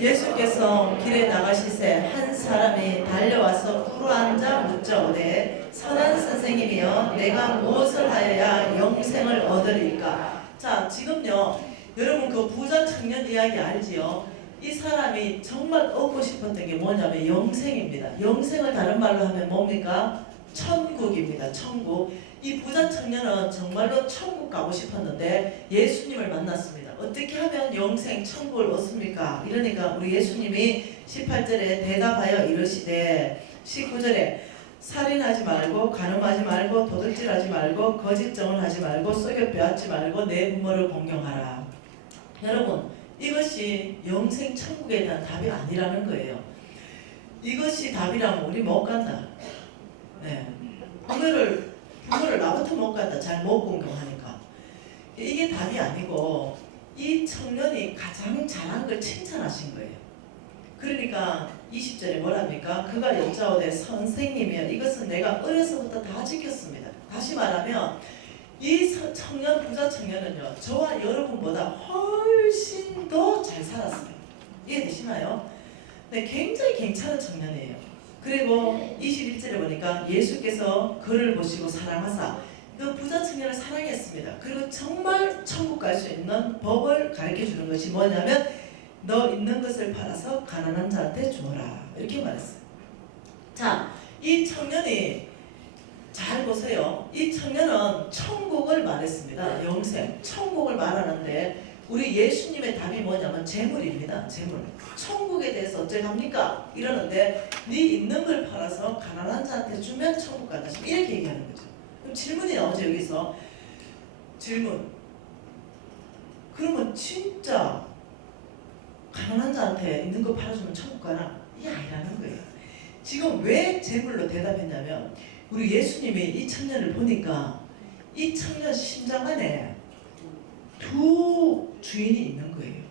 예수께서 길에 나가시새 한 사람이 달려와서 꿇어앉아 묻자오되 선한 선생님이여 내가 무엇을 하여야 영생을 얻으리까? 자, 지금요 여러분 그 부자 청년 이야기 알지요? 이 사람이 정말 얻고 싶었던 게 뭐냐면 영생입니다. 영생을 다른 말로 하면 뭡니까? 천국입니다. 천국. 이 부자 청년은 정말로 천국 가고 싶었는데 예수님을 만났습니다. 어떻게 하면 영생 천국을 얻습니까? 이러니까 우리 예수님이 18절에 대답하여 이르시되 19절에 살인하지 말고 간음하지 말고 도둑질하지 말고 거짓정을 하지 말고 썩여 빼앗지 말고 내 부모를 공경하라. 여러분 이것이 영생 천국에 대한 답이 아니라는 거예요. 이것이 답이라면 우리 못 간다. 네. 부모를 나부터 못 간다. 잘 못 공경하니까. 이게 답이 아니고 이 청년이 가장 잘한 걸 칭찬하신 거예요. 그러니까 20절에 뭐랍니까? 그가 여짜오되 선생님이여 이것은 내가 어려서부터 다 지켰습니다. 다시 말하면 이 부자 청년은요 저와 여러분보다 훨씬 더 잘 살았어요. 이해되시나요? 네, 굉장히 괜찮은 청년이에요. 그리고 21절에 보니까 예수께서 그를 보시고 사랑하사 그 부자 청년을 사랑했습니다. 그리고 정말 천국 갈 수 있는 법을 가르쳐 주는 것이 뭐냐면 너 있는 것을 팔아서 가난한 자한테 주어라 이렇게 말했어요. 자, 이 청년이 잘 보세요. 이 청년은 천국을 말했습니다. 영생, 천국을 말하는데 우리 예수님의 답이 뭐냐면 재물입니다. 재물. 천국에 대해서 어쩌합니까? 이러는데 네 있는 걸 팔아서 가난한 자한테 주면 천국 간다. 이렇게 얘기하는 거죠. 그럼 질문이 나오죠. 여기서 질문. 그러면 진짜 가난한 자한테 있는 거 팔아주면 천국 가나? 이게 아니라는 거예요. 지금 왜 재물로 대답했냐면 우리 예수님이 이 청년을 보니까 이 청년 심장 안에 두 주인이 있는 거예요.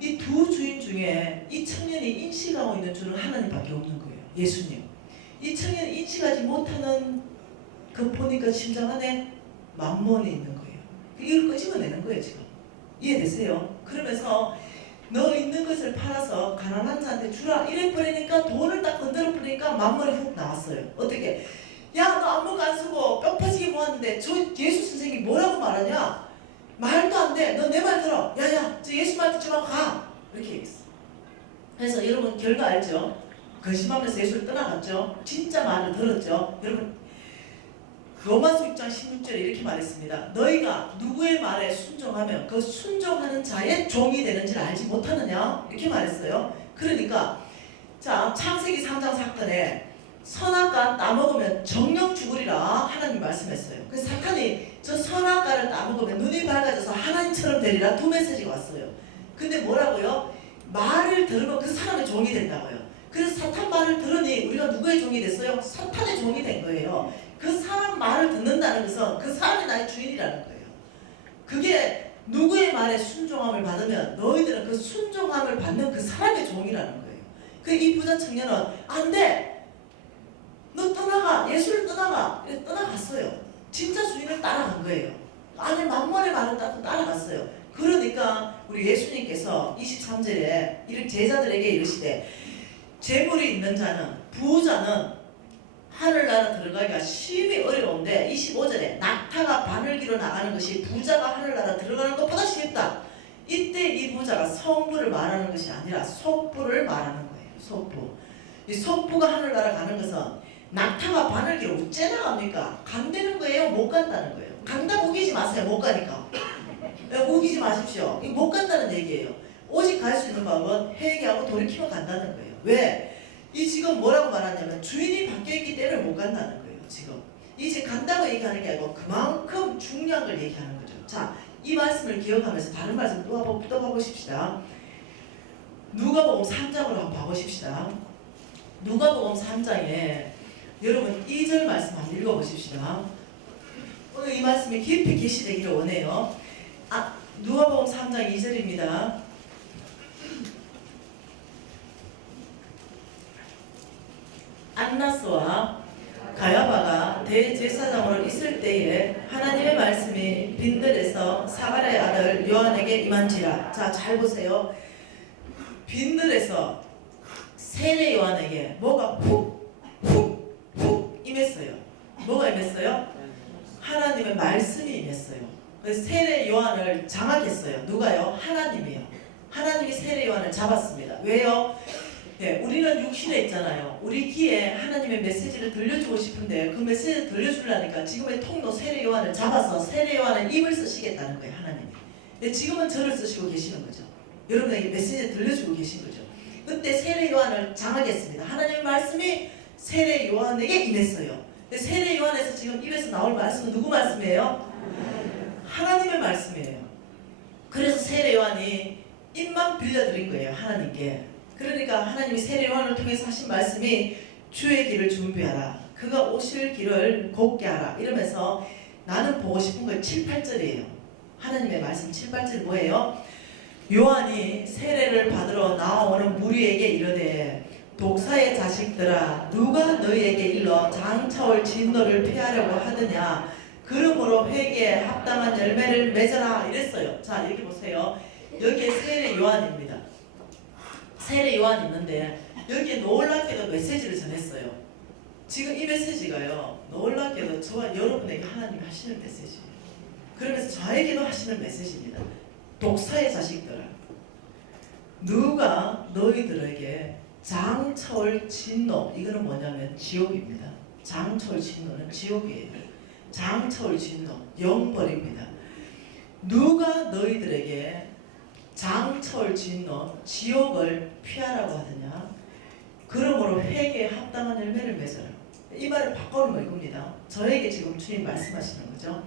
이 두 주인 중에 이 청년이 인식하고 있는 주는 하나님밖에 없는 거예요. 예수님. 이 청년이 인식하지 못하는 그 보니까 심장 안에 맘몬이 있는 거예요. 이걸 끄집어내는 거예요 지금. 이해되세요? 그러면서 너 있는 것을 팔아서 가난한 자한테 주라 이래 버리니까 돈을 딱 건드려 버리니까 맘몬이 훅 나왔어요. 어떻게? 야 너 아무것도 안 쓰고 뼈 빠지게 모았는데 저 예수 선생님이 뭐라고 말하냐? 말도 안 돼. 너 내 말 들어. 야야 저 예수 말 듣지 말고 가. 이렇게 얘기했어. 그래서 여러분 결과 알죠? 거짓말하면서 예수를 떠나갔죠. 진짜 말을 들었죠. 여러분 로마서 6장 16절에 이렇게 말했습니다. 너희가 누구의 말에 순종하면 그 순종하는 자의 종이 되는지를 알지 못하느냐? 이렇게 말했어요. 그러니까 자 창세기 3장 사건에 선악과 따먹으면 정령 죽으리라 하나님 말씀했어요. 그래서 사탄이 저 선악과를 따먹으면 눈이 밝아져서 하나님처럼 되리라 두 메시지가 왔어요. 근데 뭐라고요? 말을 들으면 그 사람의 종이 된다고요. 그래서 사탄 말을 들으니 우리가 누구의 종이 됐어요? 사탄의 종이 된 거예요. 그 사람 말을 듣는다는 것은 그 사람이 나의 주인이라는 거예요. 그게 누구의 말에 순종함을 받으면 너희들은 그 순종함을 받는 그 사람의 종이라는 거예요. 그 이 부자 청년은 안 돼! 너 떠나가! 예수를 떠나가! 이렇게 떠나갔어요. 진짜 주인을 따라간 거예요. 아니 만mon의 말을 따라갔어요. 그러니까 우리 예수님께서 23절에 이렇게 제자들에게 이르시되 재물이 있는 자는 부자는 하늘나라 들어가기가 심히 어려운데 25절에 낙타가 바늘기로 나가는 것이 부자가 하늘나라 들어가는 것보다 쉽다. 이때 이 부자가 성부를 말하는 것이 아니라 속부를 말하는 거예요. 속부. 이 속부가 하늘나라 가는 것은 낙타가 바늘기로 어째 나갑니까? 간다는 거예요? 못 간다는 거예요? 간다고 우기지 마세요. 못 가니까. 우기지 마십시오. 이거 못 간다는 얘기예요. 오직 갈 수 있는 방법은 회개하고 돌이키면 간다는 거예요. 왜? 이 지금 뭐라고 말하냐면 주인이 바뀌어있기 때문에 못 간다는 거예요. 지금 이제 간다고 얘기하는 게 아니고 그만큼 중요한 걸 얘기하는 거죠. 자, 이 말씀을 기억하면서 다른 말씀 또 봐보십시다. 누가복음 3장으로 한번 봐보십시다. 누가복음 3장에 여러분 2절 말씀 한번 읽어보십시다. 오늘 이 말씀이 깊이 계시되기를 원해요. 누가복음 3장 2절입니다. 안나스와 가야바가 대제사장으로 있을 때에 하나님의 말씀이 빈들에서 사가랴의 아들 요한에게 임한지라. 자, 잘 보세요. 빈들에서 세례 요한에게 뭐가 푹 임했어요. 뭐가 임했어요? 하나님의 말씀이 임했어요. 그래서 세례 요한을 장악했어요. 누가요? 하나님이요. 하나님이 세례 요한을 잡았습니다. 왜요? 네, 우리는 육신에 있잖아요. 우리 귀에 하나님의 메시지를 들려주고 싶은데 그 메시지를 들려주려니까 지금의 통로 세례 요한을 잡아서 세례 요한의 입을 쓰시겠다는 거예요. 하나님이. 근데 지금은 저를 쓰시고 계시는 거죠. 여러분에게 메시지를 들려주고 계신 거죠. 그때 세례 요한을 장악했습니다. 하나님의 말씀이 세례 요한에게 임했어요. 근데 세례 요한에서 지금 입에서 나올 말씀은 누구 말씀이에요? 하나님의 말씀이에요. 그래서 세례 요한이 입만 빌려드린 거예요. 하나님께. 그러니까 하나님이 세례 요한을 통해서 하신 말씀이 주의 길을 준비하라. 그가 오실 길을 곱게 하라. 이러면서 나는 보고 싶은 거 7, 8절이에요. 하나님의 말씀 7, 8절 뭐예요? 요한이 세례를 받으러 나오는 무리에게 이르되 독사의 자식들아 누가 너희에게 일러 장차올 진노를 피하려고 하느냐 그러므로 회개에 합당한 열매를 맺어라 이랬어요. 자, 여기 보세요. 여기에 세례 요한입니다. 세례 요한이 있는데 여기에 놀랍게도 메시지를 전했어요. 지금 이 메시지가요, 놀랍게도 저와 여러분에게 하나님이 하시는 메시지예요. 그러면서 저에게도 하시는 메시지입니다. 독사의 자식들아 누가 너희들에게 장차올 진노, 이거는 뭐냐면 지옥입니다. 장차올 진노는 지옥이에요. 장차올 진노, 영벌입니다. 누가 너희들에게 장차올 진노, 지옥을 피하라고 하느냐? 그러므로 회개에 합당한 열매를 맺어라. 이 말을 바꿔놓으면 이겁니다. 저에게 지금 주님 말씀하시는 거죠.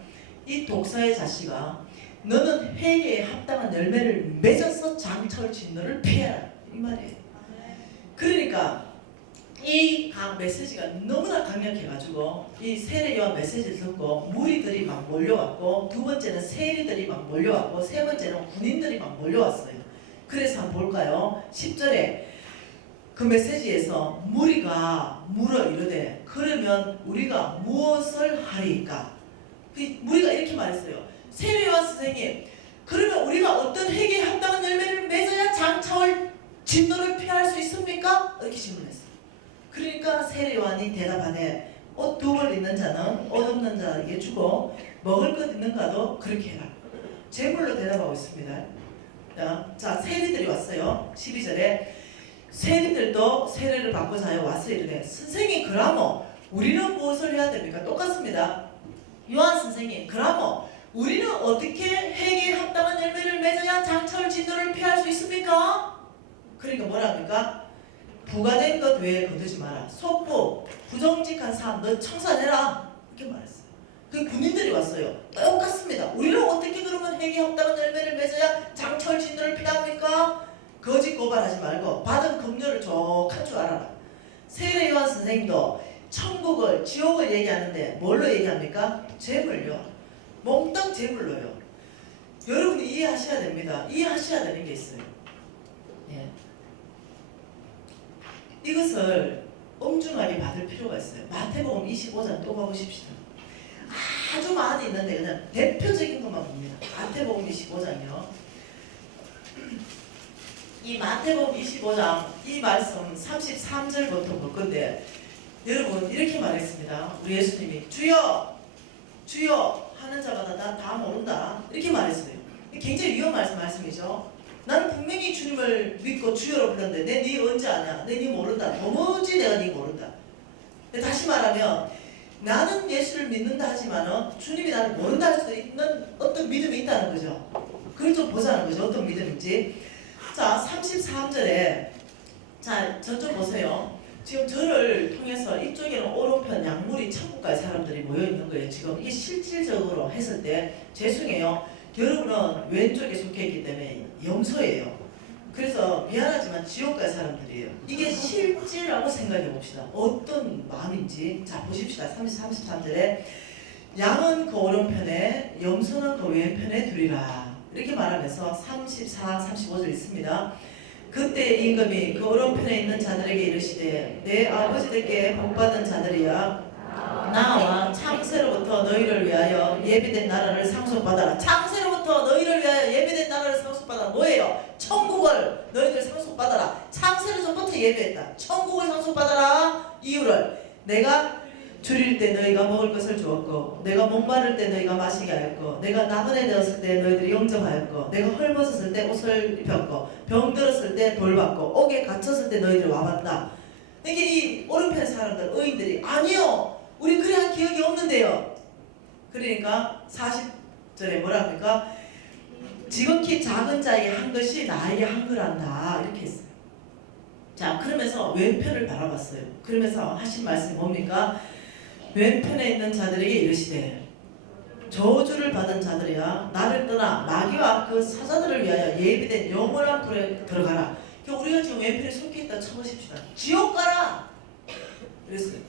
이 독사의 자식아, 너는 회개에 합당한 열매를 맺어서 장차올 진노를 피해라. 이 말이에요. 그러니까 이 메시지가 너무나 강력해가지고 이 세례 요한 메시지를 듣고 무리들이 막 몰려왔고, 두 번째는 세리들이 막 몰려왔고, 세 번째는 군인들이 막 몰려왔어요. 그래서 한번 볼까요? 10절에 그 메시지에서 무리가 물어 이르되 그러면 우리가 무엇을 하리까? 무리가 이렇게 말했어요. 세례 요한 선생님, 그러면 우리가 어떤 회개에 합당한 열매를 맺어야 장차올 진노를 피할 수 있습니까? 이렇게 질문했어요. 그러니까 세례 요한이 대답하되 옷 두 벌 있는 자는 옷 없는 자에게 주고 먹을 것 있는가도 그렇게 해라. 제물로 대답하고 있습니다. 자, 세리들이 왔어요. 12절에 세리들도 세례를 받고자 와서 이르되 선생님 그라모 우리는 무엇을 해야 됩니까? 똑같습니다. 요한 선생님 그라모 우리는 어떻게 회개에 합당한 열매를 맺어야 장차올 진노를 피할 수 있습니까? 그러니까 뭐라 합니까? 부가된 것 외에 거두지 마라. 속부, 부정직한 삶 너 청산해라. 이렇게 말했어요. 그 군인들이 왔어요. 똑같습니다. 우리는 어떻게 그러면 회개에 합당한 열매를 맺어야 장차올 진노를 피합니까? 거짓 고발하지 말고 받은 긍휼을 족한 줄 알아라. 세례 요한 선생님도 천국을, 지옥을 얘기하는데 뭘로 얘기합니까? 재물요. 몽땅 재물로요. 여러분이 이해하셔야 됩니다. 이해하셔야 되는 게 있어요. 예. 이것을 엄중하게 받을 필요가 있어요. 마태복음 25장 또 가보십시다. 아주 많이 있는데 그냥 대표적인 것만 봅니다. 마태복음 25장이요. 이 마태복음 25장 이 말씀 33절부터 볼 건데 여러분 이렇게 말했습니다. 우리 예수님이 주여 주여 하는 자마다 난 다 모른다 이렇게 말했어요. 굉장히 위험한 말씀이죠. 나는 분명히 주님을 믿고 주여로 불렀는데 내 네 언제 아냐? 내 네 모른다. 도무지 내가 네 모른다. 다시 말하면 나는 예수를 믿는다 하지만 주님이 나를 모른다 할 수도 있는 어떤 믿음이 있다는 거죠. 그걸 좀 보자는 거죠. 어떤 믿음인지. 자 33절에 자 저쪽 보세요. 지금 저를 통해서 이쪽에는 오른편 양물이 천국갈 사람들이 모여있는 거예요. 지금 이게 실질적으로 했을 때 죄송해요. 여러분은 왼쪽에 속해있기 때문에 염소예요. 그래서 미안하지만 지옥 갈 사람들이에요. 이게 실질이라고 생각해 봅시다. 어떤 마음인지. 자 보십시다. 33절에 양은 그 오른편에 염소는 그 왼편에 두리라 이렇게 말하면서 34, 35절 있습니다. 그때 임금이 그 오른편에 있는 자들에게 이르시되 내 아버지들께 복받은 자들이야 나와 창세로부터 너희를 위하여 예비된 나라를 상속받아라. 창세로부터 너희를 위하여 예비된 나라를 상속받아라. 뭐예요? 천국을 너희들 상속받아라. 창세를 전부터 예비했다. 천국을 상속받아라. 이유를 내가 줄일 때 너희가 먹을 것을 주었고 내가 목마를 때 너희가 마시게 하였고 내가 나그네 되었을 때 너희들이 영접하였고 내가 헐벗었을 때 옷을 입혔고 병들었을 때 돌봤고 옥에 갇혔을 때 너희들이 와봤다. 이게 이 오른편 사람들 의인들이 아니요 우리 그래 한 기억이 없는데요. 그러니까 40절에 뭐라 합니까? 지극히 작은 자에게 한 것이 나에게 한 거란다 이렇게 했어요. 자 그러면서 왼편을 바라봤어요. 그러면서 하신 말씀이 뭡니까? 왼편에 있는 자들에게 이르시되 저주를 받은 자들이야 나를 떠나 마귀와 그 사자들을 위하여 예비된 영원한 불에 들어가라. 우리가 지금 왼편에 속해 있다 쳐보십시다. 지옥 가라 그랬어요.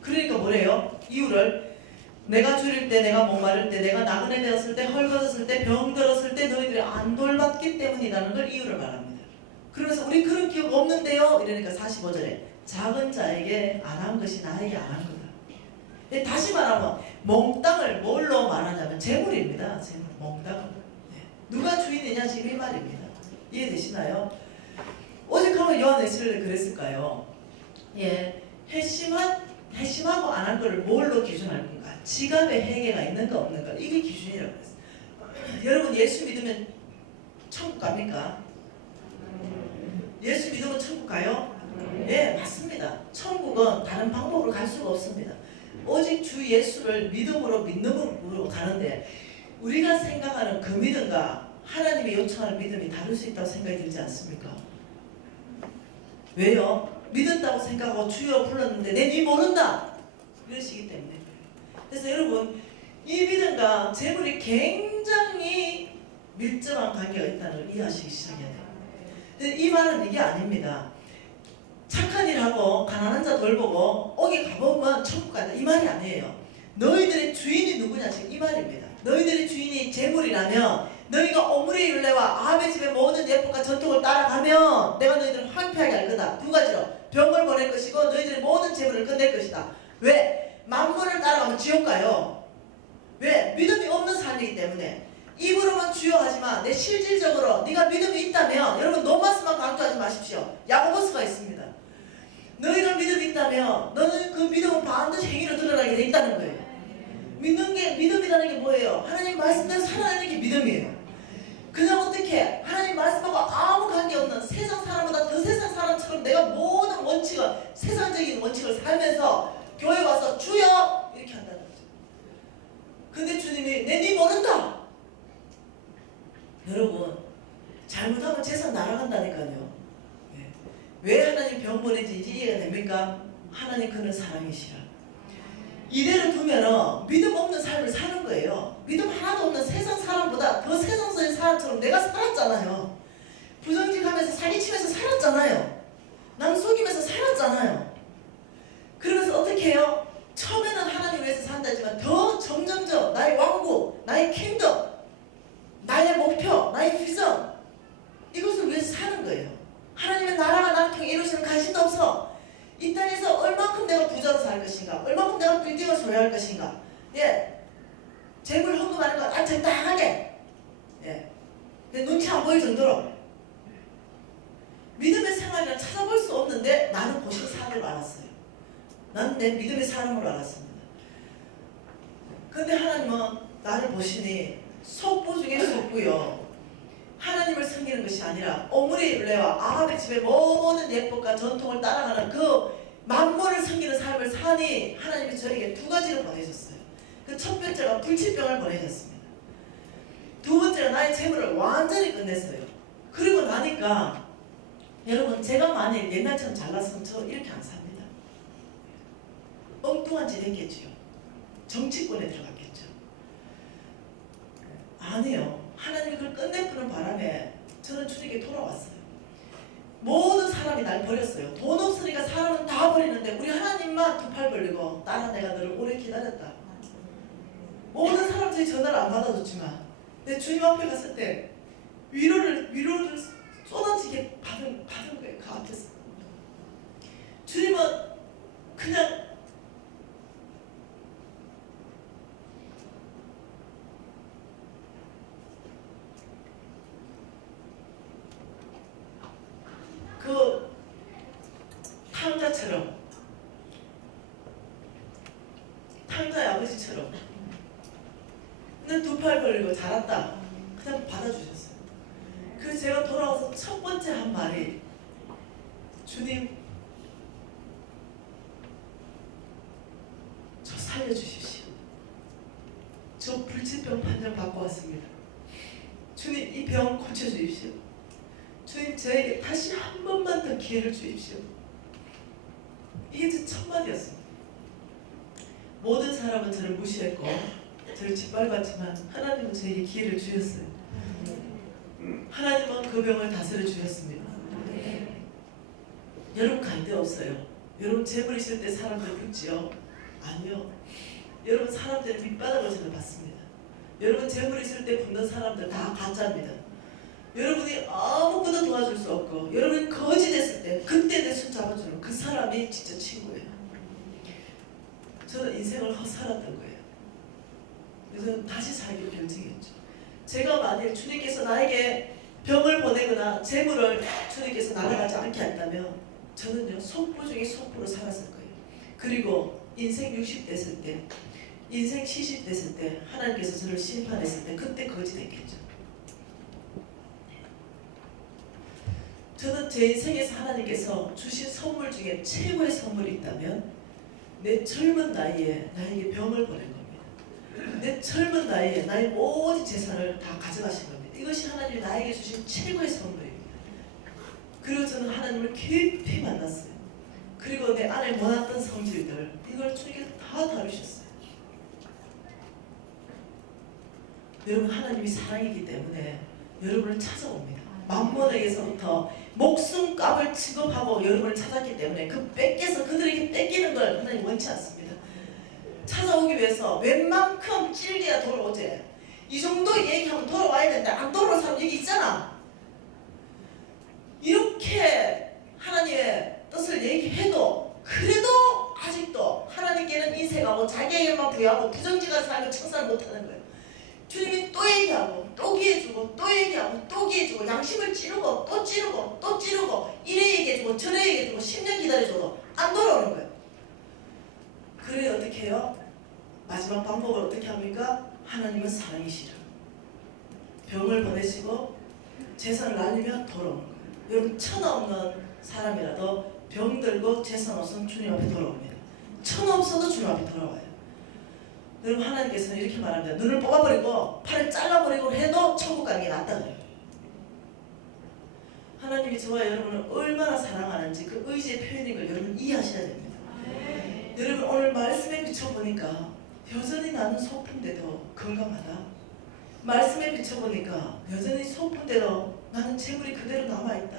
그러니까 뭐래요? 이유를 내가 줄일 때 내가 목마를 때 내가 나그네 되었을 때 헐벗었을 때 병들었을 때 너희들이 안 돌봤기 때문이라는 걸 이유를 말합니다. 그러면서 우리 그런 기억 없는데요 이러니까 45절에 작은 자에게 안 한 것이 나에게 안 한 거다. 다시 말하면 몽땅을 뭘로 말하냐면 재물입니다. 재물 몽땅. 누가 주인이냐 지금 이 말입니다. 이해되시나요? 오직하면 요한 웨슬리는 그랬을까요? 예, 회심하고 안 한 거를 뭘로 기준할 건가? 지갑에 회개가 있는가 없는가? 이게 기준이라고 했어요. 여러분 예수 믿으면 천국 갑니까? 예수 믿으면 천국 가요? 예, 맞습니다. 천국은 다른 방법으로 갈 수가 없습니다. 오직 주 예수를 믿음으로 가는데 우리가 생각하는 그 믿음과 하나님의 요청하는 믿음이 다를 수 있다고 생각이 들지 않습니까? 왜요? 믿었다고 생각하고 주여 불렀는데 내 네 모른다 이러시기 때문에. 그래서 여러분 이 믿음과 재물이 굉장히 밀접한 관계가 있다는 걸 이해하시기 시작해야 돼요. 근데 이 말은 이게 아닙니다. 착한 일하고 가난한 자 돌보고 옥에 가보면 천국 간다 이 말이 아니에요. 너희들의 주인이 누구냐 지금 이 말입니다. 너희들의 주인이 재물이라면 너희가 오므리 율례와 아합의 집의 모든 예법과 전통을 따라가면 내가 너희들을 황폐하게 할 거다. 두 가지로 병을 보낼 것이고 너희들의 모든 재물을 끝낼 것이다. 왜? 만물을 따라가면 지옥 가요. 왜? 믿음이 없는 삶이기 때문에. 입으로만 주여 하지만 내 실질적으로 네가 믿음이 있다면 여러분 노마스만 강조하지 마십시오. 야고보스가 있습니다. 너희가 믿음이 있다면 너는 그 믿음은 반드시 행위로 드러나게 돼 있다는 거예요. 믿는 게 믿음이라는 게 뭐예요? 하나님 말씀대로 살아내는 게 믿음이에요. 그냥 어떻게 하나님 말씀하고 아무 관계없는 세상 사람보다 더 세상 사람처럼 내가 모든 원칙을 세상적인 원칙을 살면서 교회 와서 주여 이렇게 한다는 거죠. 근데 주님이 내 네 모른다. 여러분 잘못하면 재산 날아간다니까요. 네. 왜 하나님 병 보내지 이해가 됩니까? 하나님 그는 사랑이시라. 이대로 두면은 믿음 없는 삶을 사는 거예요. 믿음 하나도 없는 세상 사람보다 더 세상적인 사람처럼 내가 살았잖아요. 부정직하면서 사기치면서 살았잖아요. 남 속이면서 살았잖아요. 그러면서 어떻게 해요? 처음에는 하나님 위해서 산다 했지만 더 점점점 나의 왕국, 나의 킹덤, 나의 목표, 나의 비전 이것을 위해서 사는 거예요. 하나님의 나라가 나를 통해 이루시는 관심도 없어. 이 땅에서 얼만큼 내가 부자로 살 것인가, 얼만큼 내가 빌딩을 소유할 것인가, 예, 재물 헌금하는 거 적당하게, 예, 눈치 안 보일 정도로 믿음의 생활을 찾아볼 수 없는데 나는 보신 사람을 알았어요. 나는 내 믿음의 사람으로 알았습니다. 그런데 하나님은 나를 보시니 속부 중에 속부요, 하나님을 섬기는 것이 아니라 오므리 율례와 아합의 집의 모든 예법과 전통을 따라가는 그 만물을 섬기는 삶을 사니 하나님이 저에게 두 가지를 보내셨어요. 그 첫 번째가 불치병을 보내셨습니다. 두 번째가 나의 재물을 완전히 끝냈어요. 그리고 나니까 여러분, 제가 만약 옛날처럼 잘났으면 저 이렇게 안 삽니다. 엉뚱한 짓 했겠지요. 정치권에 들어갔겠죠. 아니에요. 하나님이 그걸 끝내푸는 바람에 저는 주님께 돌아왔어요. 모든 사람이 날 버렸어요. 돈 없으니까 사람은 다 버리는데 우리 하나님만 두 팔 벌리고 나는 내가 너를 오래 기다렸다. 모든 사람들이 전화를 안 받아줬지만 내 주님 앞에 갔을 때 위로를 쏟아지게 받은 거예요. 그 앞에서. 주님은 그냥 그 탕자처럼, 탕자의 아버지처럼 내 두 팔 벌리고 잘했다 그냥 받아주셨어요. 그래서 제가 돌아와서 첫 번째 한 말이, 주님 저 살려주십시오. 저 불치병 판정 받고 왔습니다. 주님 이 병 고쳐주십시오. 주님 저에게 다시 한 번만 더 기회를 주십시오. 이게 제 첫 마디였습니다. 모든 사람은 저를 무시했고 저를 짓밟았지만 하나님은 저에게 기회를 주셨어요. 하나님은 그 병을 다스려 주셨습니다. 여러분 갈 데 없어요. 여러분 재물 있을 때 사람들 붙지요? 아니요. 여러분 사람들은 밑바닥을 저는 받습니다. 여러분 재물 있을 때 붙는 사람들 다 가짜입니다. 여러분이 아무것도 도와줄 수 없고 여러분이 거짓했을 때 그때 내 손 잡아주는 그 사람이 진짜 친구예요. 저는 인생을 헛살았던 거예요. 그래서 다시 살기로 결정했죠. 제가 만일 주님께서 나에게 병을 보내거나 재물을 주님께서 날아가지 않게 한다면 저는요 속부 중에 속부로 살았을 거예요. 그리고 인생 60 됐을 때, 인생 70 됐을 때 하나님께서 저를 심판했을 때 그때 거짓했겠죠. 저는 제 인생에서 하나님께서 주신 선물 중에 최고의 선물이 있다면 내 젊은 나이에 나에게 병을 보낸 겁니다. 내 젊은 나이에 나의 모든 재산을 다 가져가신 겁니다. 이것이 하나님이 나에게 주신 최고의 선물입니다. 그리고 저는 하나님을 깊이 만났어요. 그리고 내 안에 모았던 성질들 이걸 주님께서 다 다루셨어요. 여러분 하나님이 사랑이기 때문에 여러분을 찾아옵니다. 만몬에게서부터 목숨값을 취급하고 여러분을 찾았기 때문에 그 뺏겨서 그들에게 뺏기는 걸 하나님 원치 않습니다. 찾아오기 위해서 웬만큼 찔겨야 돌아오지. 이 정도 얘기하면 돌아와야 되는데 안 돌아오는 사람 여기 있잖아. 이렇게 하나님의 뜻을 얘기해도 그래도 아직도 하나님께는 인색하고 자기에게만 부여하고 부정직한 삶을 청산을 못하는 거예요. 주님이 또 얘기하고 또 기회주고 또 얘기하고 또 기회주고 양심을 찌르고 또 찌르고 또 찌르고 이래 얘기해주고 저래 얘기해주고 10년 기다려줘도 안 돌아오는 거예요. 그래 어떻게 해요? 마지막 방법을 어떻게 합니까? 하나님은 사랑이시라. 병을 보내시고 재산을 날리면 돌아오는 거예요. 여러분 천하 없는 사람이라도 병 들고 재산 없으면 주님 앞에 돌아옵니다. 천하 없어도 주님 앞에 돌아와요. 여러분 하나님께서는 이렇게 말합니다. 눈을 뽑아버리고 팔을 잘라버리고 해도 천국 가는 게 낫다 그래요. 하나님이 저와 여러분을 얼마나 사랑하는지 그 의지의 표현인 걸 여러분 이해하셔야 됩니다. 여러분 오늘 말씀에 비춰보니까 여전히 나는 소품대도 건강하다. 말씀에 비춰보니까 여전히 소품대도 나는 재물이 그대로 남아있다.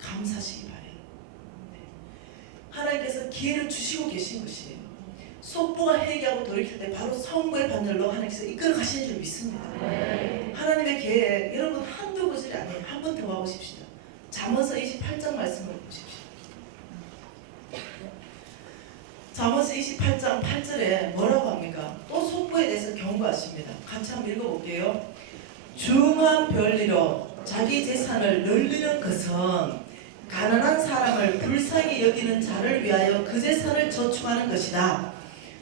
감사하시기 바래요. 하나님께서 기회를 주시고 계신 것이에요. 속보가 회개하고 돌이킬 때 바로 성부의 반열로 하나님께서 이끌어 가시는 줄 믿습니다. 하나님의 계획, 여러분 한두 구절이 아니에요. 한 번 더 와보십시다. 잠언서 28장 말씀을 보십시오. 잠언서 28장 8절에 뭐라고 합니까? 또 속보에 대해서 경고하십니다. 같이 한번 읽어볼게요. 중한 별리로 자기 재산을 늘리는 것은 가난한 사람을 불쌍히 여기는 자를 위하여 그 재산을 저축하는 것이다.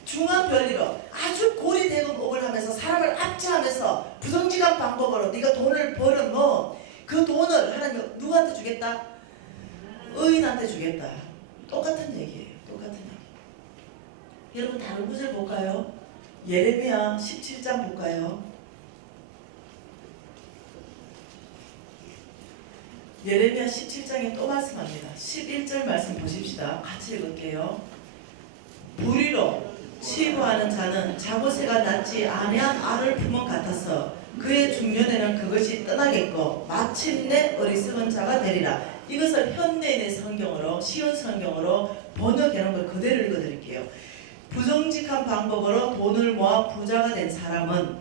중한 별리로 아주 고리대금옥을 하면서 사람을 압제하면서 부정직한 방법으로 네가 돈을 벌으면 그 돈을 하나님 누구한테 주겠다? 의인한테 주겠다. 똑같은 얘기예요. 똑같은 얘기. 여러분 다른 구절 볼까요? 예레미야 17장 볼까요? 예레미야 17장에 또 말씀합니다. 11절 말씀 보십시다. 같이 읽을게요. 불의로 치부하는 자는 자고새가 낳지 아니한 알을 품은 같아서 그의 중년에는 그것이 떠나겠고 마침내 어리석은 자가 되리라. 이것을 현대인의 성경으로 쉬운 성경으로 번역해 놓은 걸 그대로 읽어드릴게요. 부정직한 방법으로 돈을 모아 부자가 된 사람은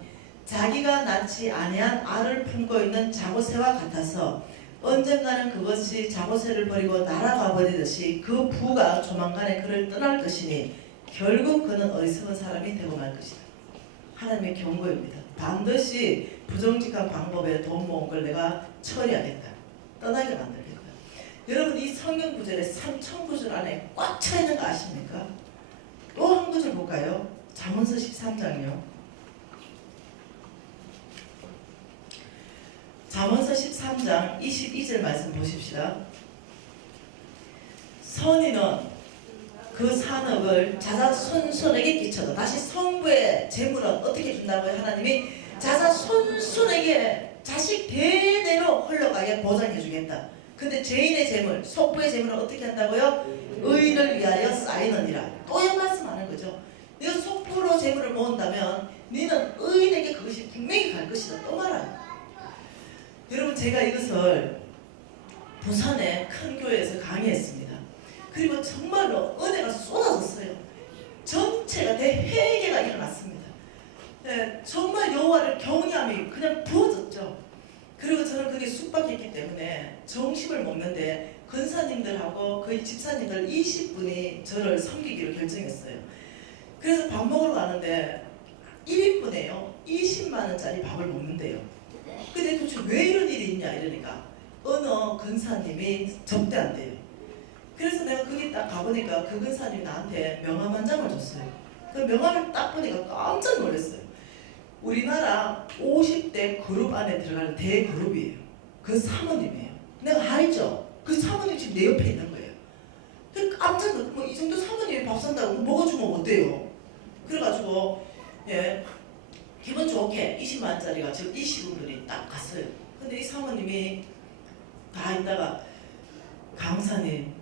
자기가 낳지 아니한 알을 품고 있는 자고새와 같아서 언젠가는 그것이 자고새를 버리고 날아가 버리듯이 그 부가 조만간에 그를 떠날 것이니 결국 그는 어리석은 사람이 되고 말 것이다. 하나님의 경고입니다. 반드시 부정직한 방법에 돈 모은 걸 내가 처리하겠다. 떠나게 만들겠다. 여러분 이 성경 구절에 3천 구절 안에 꽉 차 있는 거 아십니까? 또 한 구절 볼까요? 잠언서 13장이요. 잠언서 13장 22절 말씀 보십시다. 선인은 그 산업을 자자손손에게 끼쳐도 다시 성부의 재물은 어떻게 준다고요? 하나님이 자자손손에게 자식 대대로 흘러가게 보장해 주겠다. 근데 죄인의 재물, 속부의 재물은 어떻게 한다고요? 의인을 위하여 쌓이느니라. 또 이 말씀하는 거죠. 네가 속부로 재물을 모은다면 너는 의인에게 그것이 분명히 갈 것이다. 또 말아요. 여러분 제가 이것을 부산의 큰 교회에서 강의했습니다. 그리고 정말로 은혜가 쏟아졌어요. 전체가 대회개가 일어났습니다. 네, 정말 여호와를 경외함이 그냥 부어졌죠. 그리고 저는 그게 숙박했기 때문에 점심을 먹는데 권사님들하고 거의 집사님들 20분이 저를 섬기기로 결정했어요. 그래서 밥 먹으러 가는데 1인분에요 20만 원짜리 밥을 먹는데요. 근데 도대체 왜 이런 일이 있냐 이러니까 어느 권사님이 접대한대요. 그래서 내가 거기 딱 가보니까 그 권사님이 나한테 명함 한 장을 줬어요. 그 명함을 딱 보니까 깜짝 놀랐어요. 우리나라 50대 그룹 안에 들어가는 대그룹이에요. 그 사모님이에요. 내가 알죠? 그 사모님 지금 내 옆에 있는 거예요. 깜짝 놀랐고 뭐 이 정도 사모님이 밥 산다고 먹어주면 어때요? 그래가지고 예 기분 좋게 20만 원짜리가 지금 이 시군들이 딱 갔어요. 근데 이 사모님이 다 있다가 강사님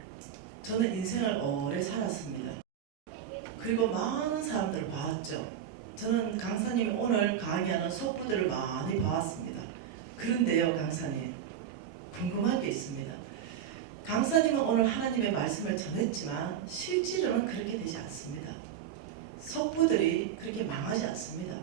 저는 인생을 오래 살았습니다. 그리고 많은 사람들을 봐왔죠. 저는 강사님이 오늘 강의하는 속부들을 많이 봐왔습니다. 그런데요 강사님 궁금한 게 있습니다. 강사님은 오늘 하나님의 말씀을 전했지만 실제로는 그렇게 되지 않습니다. 속부들이 그렇게 망하지 않습니다.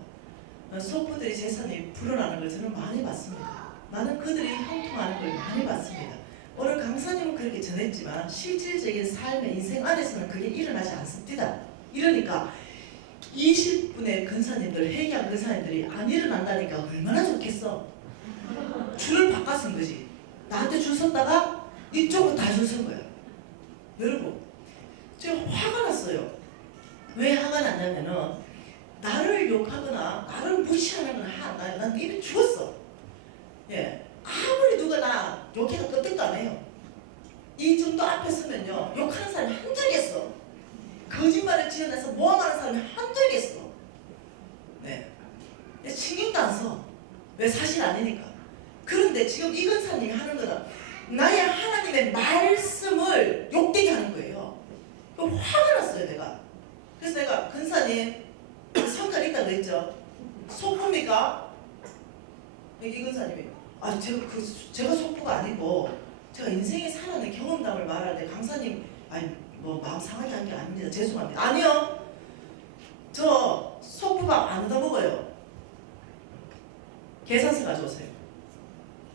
속부들이 재산이 불어나는 걸 저는 많이 봤습니다. 나는 그들이 형통하는 걸 많이 봤습니다. 오늘 강사님은 그렇게 전했지만 실질적인 삶의 인생 안에서는 그게 일어나지 않습니다. 이러니까 20분의 근사님들, 회개한 근사님들이 안 일어난다니까 얼마나 좋겠어. 줄을 바꿔선 거지. 나한테 줄 섰다가 이쪽으로 다 줄 선 거야. 여러분 제가 화가 났어요. 왜 화가 났냐면은 나를 욕하거나 나를 무시하는 건 난 이미 죽었어. 예, 아무리 누가 나 욕해도 끄떡도 안 해요. 이 정도 앞에 서면요 욕하는 사람이 한둘이겠어. 거짓말을 지어내서 모함하는 사람이 한둘이겠어. 네, 신경도 안 써. 왜 사실 아니니까. 그런데 지금 이 근사님이 하는 거는 나의 하나님의 말씀을 욕되게 하는 거예요. 화가 났어요 내가. 그래서 내가 근사님 성갈 있다고 그랬죠. 속부입니까? 이 근사님이 제가 속부가 아니고 제가 인생에 살아낸 경험담을 말하는데 강사님 아니 뭐 마음 상하게 한 게 아닙니다. 죄송합니다. 아니요. 저 속부밥 안 얻어 먹어요. 계산서 가져오세요.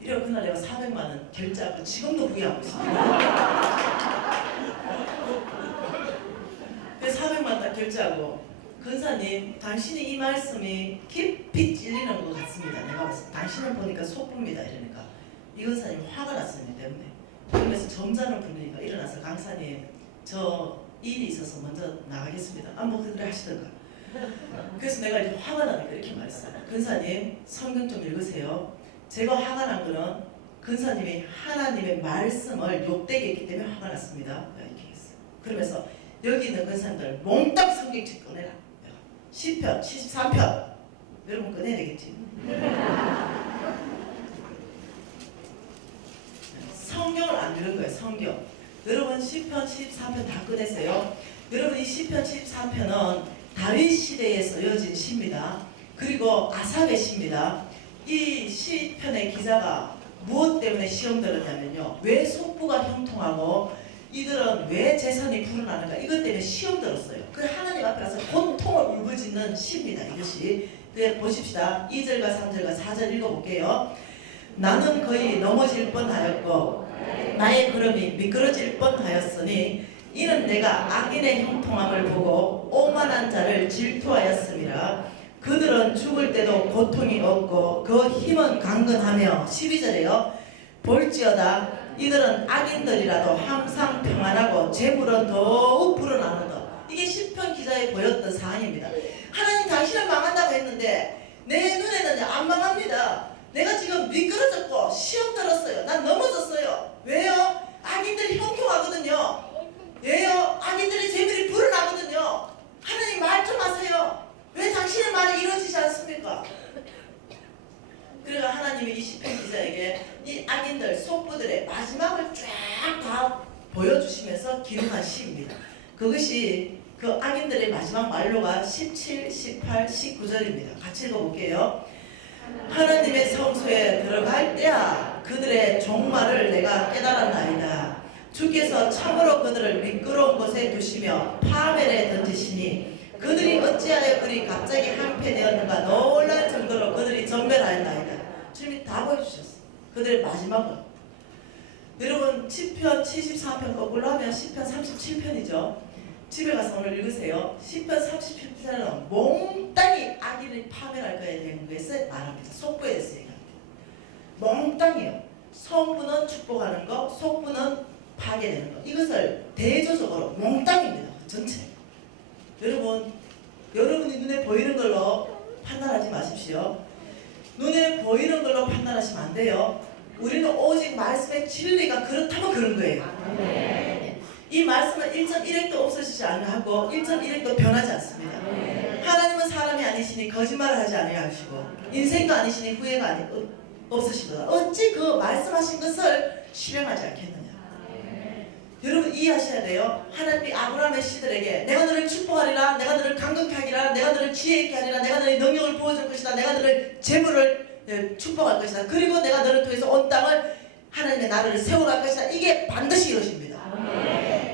이래 그날 내가 400만 원 결제하고 지금도 후회하고 있습니다. 그래서 400만 원 딱 결제하고 근사님 당신이 이 말씀이 깊이 찔리는 것 같습니다. 내가 봤을 때 당신을 보니까 속부입니다. 이러니까 이 근사님 화가 났어요. 내 때문에. 그러면서 점잖은 분위기가 일어나서 강사님 저 일이 있어서 먼저 나가겠습니다. 뭐 그들이 하시던가. 그래서 내가 이제 화가 나니까 이렇게 말했어요. 근사님 성경 좀 읽으세요. 제가 화가 난 거는 근사님이 하나님의 말씀을 욕되게 했기 때문에 화가 났습니다. 이렇게 했어요. 그러면서 여기 있는 근사님들 몽땅 성경책 꺼내라. 시편 73편 여러분 꺼내야 되겠지. 성경을 안 읽은 거예요. 성경. 여러분 시편 14편 다 꺼내세요. 여러분 이 시편 14편은 다윗 시대에 쓰여진 시입니다. 그리고 아삽의 시입니다. 이 시편의 기자가 무엇 때문에 시험 들었냐면요. 왜 속부가 형통하고 이들은 왜 재산이 불어나는가 이것 때문에 시험 들었어요. 그 하나님 앞에 가서 고통을 울부짖는 시입니다. 이것이. 그래 보십시다. 2절과 3절과 4절 읽어볼게요. 나는 거의 넘어질 뻔하였고 나의 걸음이 미끄러질 뻔하였으니 이는 내가 악인의 형통함을 보고 오만한 자를 질투하였음이라. 그들은 죽을 때도 고통이 없고 그 힘은 강건하며 12절에요. 볼지어다 이들은 악인들이라도 항상 평안하고 재물은 더욱 불어나는다. 이게 시편 기자에 보였던 사항입니다. 하나님 당신은 망한다고 했는데 내 눈에는 안 망합니다. 내가 지금 미끄러졌고 시험 들었어요. 난 넘어졌어요. 왜요? 악인들이 형통하거든요. 왜요? 악인들의 재물이 불어나거든요. 하나님 말 좀 하세요. 왜 당신의 말이 이루어지지 않습니까? 그러니까 하나님이 이 시편 기자에게 이 악인들, 속부들의 마지막을 쫙 다 보여주시면서 기록한 시입니다. 그것이 그 악인들의 마지막 말로가 17, 18, 19절입니다. 같이 읽어볼게요. 하나님의 성소에 들어갈 때야 그들의 종말을 내가 깨달았나이다. 주께서 참으로 그들을 미끄러운 곳에 두시며 파멸에 던지시니 그들이 어찌하여 그리 갑자기 항폐되었는가 놀랄 정도로 그들이 전멸하였나이다. 주님이 다 보여주셨어요. 그들의 마지막은. 여러분 시편 74편 거꾸로 하면 시편 37편이죠. 집에 가서 오늘 읽으세요. 시편 37편은 몽땅이 악인을 파멸할 거에 대한 것을 말합니다. 속부에 대해서 얘기합니다. 몽땅이요. 성부는 축복하는 거, 속부는 파괴되는 거. 이것을 대조적으로 몽땅입니다. 전체. 여러분이 눈에 보이는 걸로 판단하지 마십시오. 눈에 보이는 걸로 판단하시면 안 돼요. 우리는 오직 말씀의 진리가 그렇다면 그런 거예요. 네. 이 말씀은 1.1핵도 없어지지 않고 1.1핵도 변하지 않습니다. 하나님은 사람이 아니시니 거짓말을 하지 아니하시고 인생도 아니시니 후회가 없으시도다. 어찌 그 말씀하신 것을 실행하지 않겠느냐. 여러분 이해하셔야 돼요. 하나님이 아브라함의 씨들에게 내가 너를 축복하리라, 내가 너를 강건케 하리라, 내가 너를 지혜 있게 하리라, 내가 너의 능력을 부어줄 것이다, 내가 너를 재물을 축복할 것이다, 그리고 내가 너를 통해서 온 땅을 하나님의 나라를 세워갈 것이다. 이게 반드시 이루어집니다.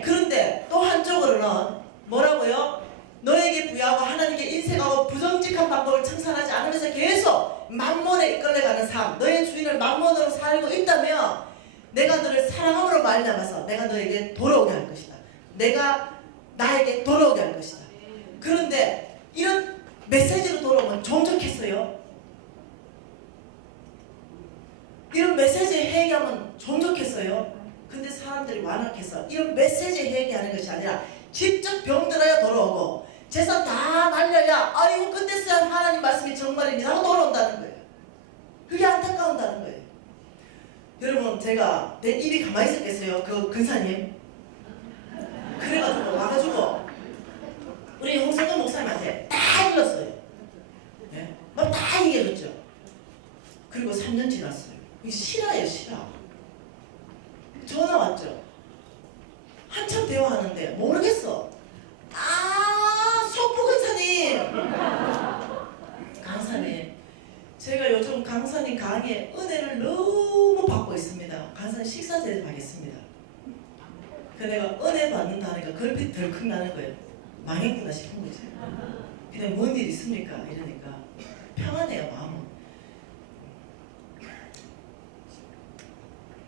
그런데 또 한쪽으로는 뭐라고요? 너에게 부여하고 하나님께 인색하고 부정직한 방법을 청산하지 않으면서 계속 만몬에 이끌려가는 삶, 너의 주인을 만몬으로 살고 있다면 내가 너를 사랑함으로 말미암아서 내가 너에게 돌아오게 할 것이다. 내가 나에게 돌아오게 할 것이다. 그런데 이런 메시지로 돌아오면 좀 좋겠어요? 이런 메시지에 회개하면 좀 좋겠어요? 근데 사람들이 완악해서 이런 메시지에 회개하는 것이 아니라 직접 병들어야 돌아오고 재산 다 날려야 아이고 그때서야 하나님 말씀이 정말입니다 하고 돌아온다는 거예요. 그게 안타까운다는 거예요. 여러분 제가 내 입이 가만히 있었겠어요? 그 근사님 그래가지고 와가지고 우리 홍성근 목사님한테 다 일렀어요. 네? 막 다 얘기해줬죠. 그리고 3년 지났어요. 이게 실화예요. 실화. 전화 왔죠. 한참 대화하는데 모르겠어. 속보 근사님 강사님 제가 요즘 강사님 강의에 은혜를 너무 받고 있습니다. 강사님 식사 대접하겠습니다. 그 내가 은혜 받는다니까 걸핏 덜컥 나는 거예요. 망했구나 싶은 거지. 그냥 뭔 일 있습니까? 이러니까 평안해요, 마음은.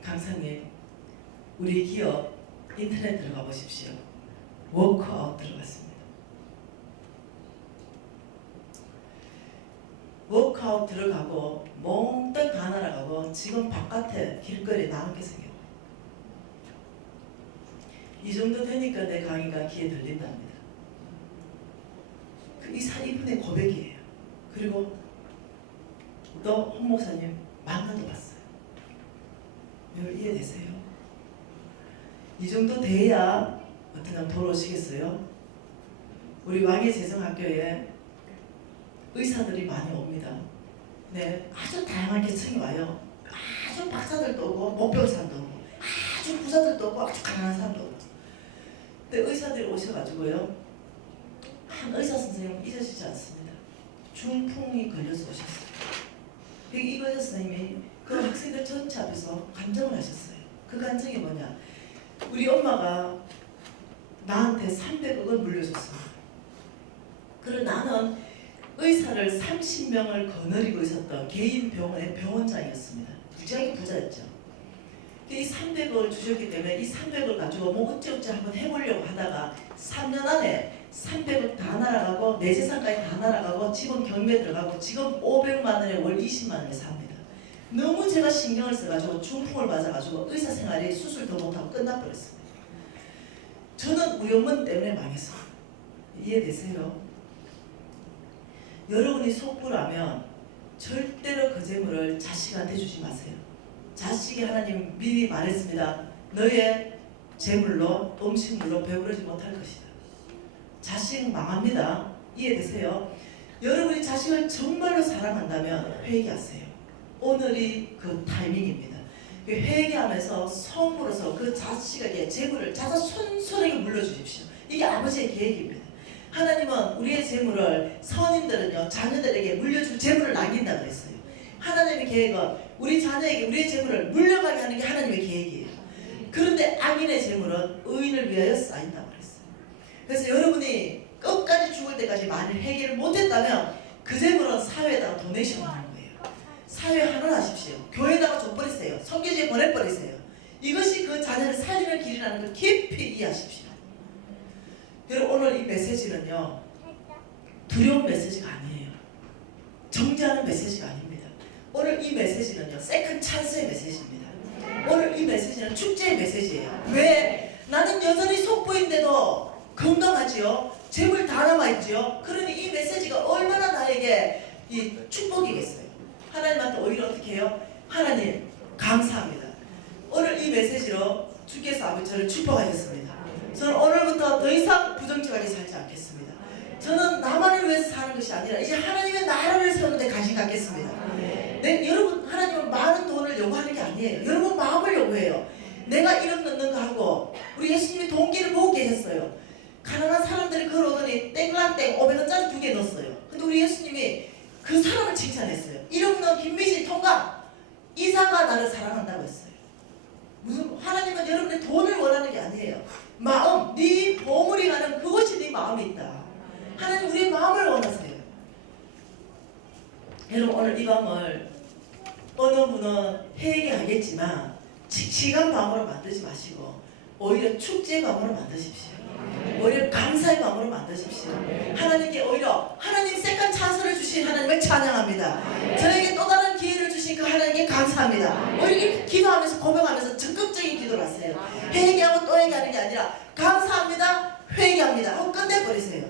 강사님, 우리 기업 인터넷 들어가 보십시오. 워크아웃 들어갔습니다. 워크아웃 들어가고 몽땅 다 날아가고 지금 바깥에 길거리에 나가게 생겼고, 이 정도 되니까 내 강의가 귀에 들린답니다. 이분의 고백이에요. 그리고 또 홍 목사님 만나도 봤어요. 여러분 이해되세요? 이 정도 돼야 어떻게 하면 돌아오시겠어요? 우리 왕의 재정학교에 의사들이 많이 옵니다. 네, 아주 다양한 계층이 와요. 아주 박사들도 오고 못 배운 사람도 오고 아주 부자들도 오고 아주 가난한 사람도 오고. 근데 의사들이 오셔가지고요, 한 의사 선생님 잊으시지 않습니다. 중풍이 걸려서 오셨어요. 이 의사 선생님이 그 학생들 전체 앞에서 간증을 하셨어요. 그 간증이 뭐냐? 우리 엄마가 나한테 300억을 물려줬습니다. 그리고 나는 의사를 30명을 거느리고 있었던 개인 병원의 병원장이었습니다. 무지하게 부자였죠. 이 300억을 주셨기 때문에 이 300억을 가지고 뭐 어찌어찌 한번 해보려고 하다가 3년 안에 300억 다 날아가고 내 재산까지 다 날아가고 지금 경매에 들어가고 지금 500만 원에 월 20만 원에 삽니다. 너무 제가 신경을 써가지고 중풍을 맞아가지고 의사 생활이 수술도 못하고 끝나버렸습니다. 저는 우리 어머니 때문에 망했어요. 이해되세요? 여러분이 속부라면 절대로 그 재물을 자식한테 주지 마세요. 자식이 하나님 미리 말했습니다. 너의 재물로 음식물로 배부르지 못할 것이다. 자식 망합니다. 이해되세요? 여러분이 자식을 정말로 사랑한다면 회개하세요. 오늘이 그 타이밍입니다. 회개하면서 성으로서 그 자식에게 재물을 자손손에게 물려주십시오. 이게 아버지의 계획입니다. 하나님은 우리의 재물을, 선인들은요 자녀들에게 물려주고 재물을 남긴다 그랬어요. 하나님의 계획은 우리 자녀에게 우리의 재물을 물려가게 하는 게 하나님의 계획이에요. 그런데 악인의 재물은 의인을 위하여 쌓인다고 그랬어요. 그래서 여러분이 끝까지 죽을 때까지 만일 해결을 못했다면 그 재물은 사회에다가 도네이션 하는 거예요. 사회에 환원하십시오. 교회에다가 줘버리세요. 선교지에 보내버리세요. 이것이 그 자녀를 살리는 길이라는 걸 깊이 이해하십시오. 여러분 오늘 이 메시지는요 두려운 메시지가 아니에요. 정죄하는 메시지가 아닙니다. 오늘 이 메시지는요 세컨 찬스의 메시지입니다. 오늘 이 메시지는 축제의 메시지예요. 왜? 나는 여전히 속보인데도 건강하지요. 재물 다 남아있지요. 그러니 이 메시지가 얼마나 나에게 이 축복이겠어요. 하나님한테 오히려 어떻게 해요? 하나님 감사합니다. 오늘 이 메시지로 주께서 아버지 저를 축복하셨습니다. 저는 오늘부터 더 이상 부정직하게 살지 않겠습니다. 저는 나만을 위해서 사는 것이 아니라 이제 하나님의 나라를 세우는 데 관심 갖겠습니다. 네, 여러분 하나님은 많은 돈을 요구하는 게 아니에요. 여러분 마음을 요구해요. 내가 1억 넣는 거 하고 우리 예수님이 동기를 보고 계셨어요. 가난한 사람들이 걸어오더니 땡랑땡 500원짜리 2개 넣었어요. 근데 우리 예수님이 그 사람을 칭찬했어요. 1억 넣은 김미신 통과 이사가 나를 사랑한다고 했어요. 무슨 하나님은 여러분의 돈을 원하는 게 아니에요. 마음, 네 보물이 가는 그것이 네 마음에 있다. 하나님 우리의 마음을 원하세요. 여러분 오늘 이 밤을 어느 분은 회개하겠지만 칙칙한 밤으로 만들지 마시고 오히려 축제의 밤으로 만드십시오. 오히려 감사의 밤으로 만드십시오. 하나님께 오히려 하나님 세컨 찬스를 주신 하나님을 찬양합니다. 저에게 또 다른 기회를 주신 그 하나님께 감사합니다. 오히려 이렇게 기도하면서 고백하면서 적극적인 기도를 하세요. 회개하고 또 회개하는 게 아니라 감사합니다, 회개합니다 하고 끝내버리세요.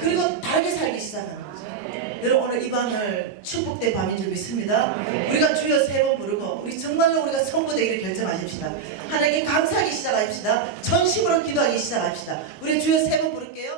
그리고 다르게 살기 시작하는 거죠. 여러분 오늘 이 밤을 축복된 밤인 줄 믿습니다. 우리가 주여 세 번 부르고 우리 정말로 우리가 성부되기를 결정하십시다. 하나님께 감사하기 시작합시다. 전심으로 기도하기 시작합시다. 우리 주여 세 번 부를게요.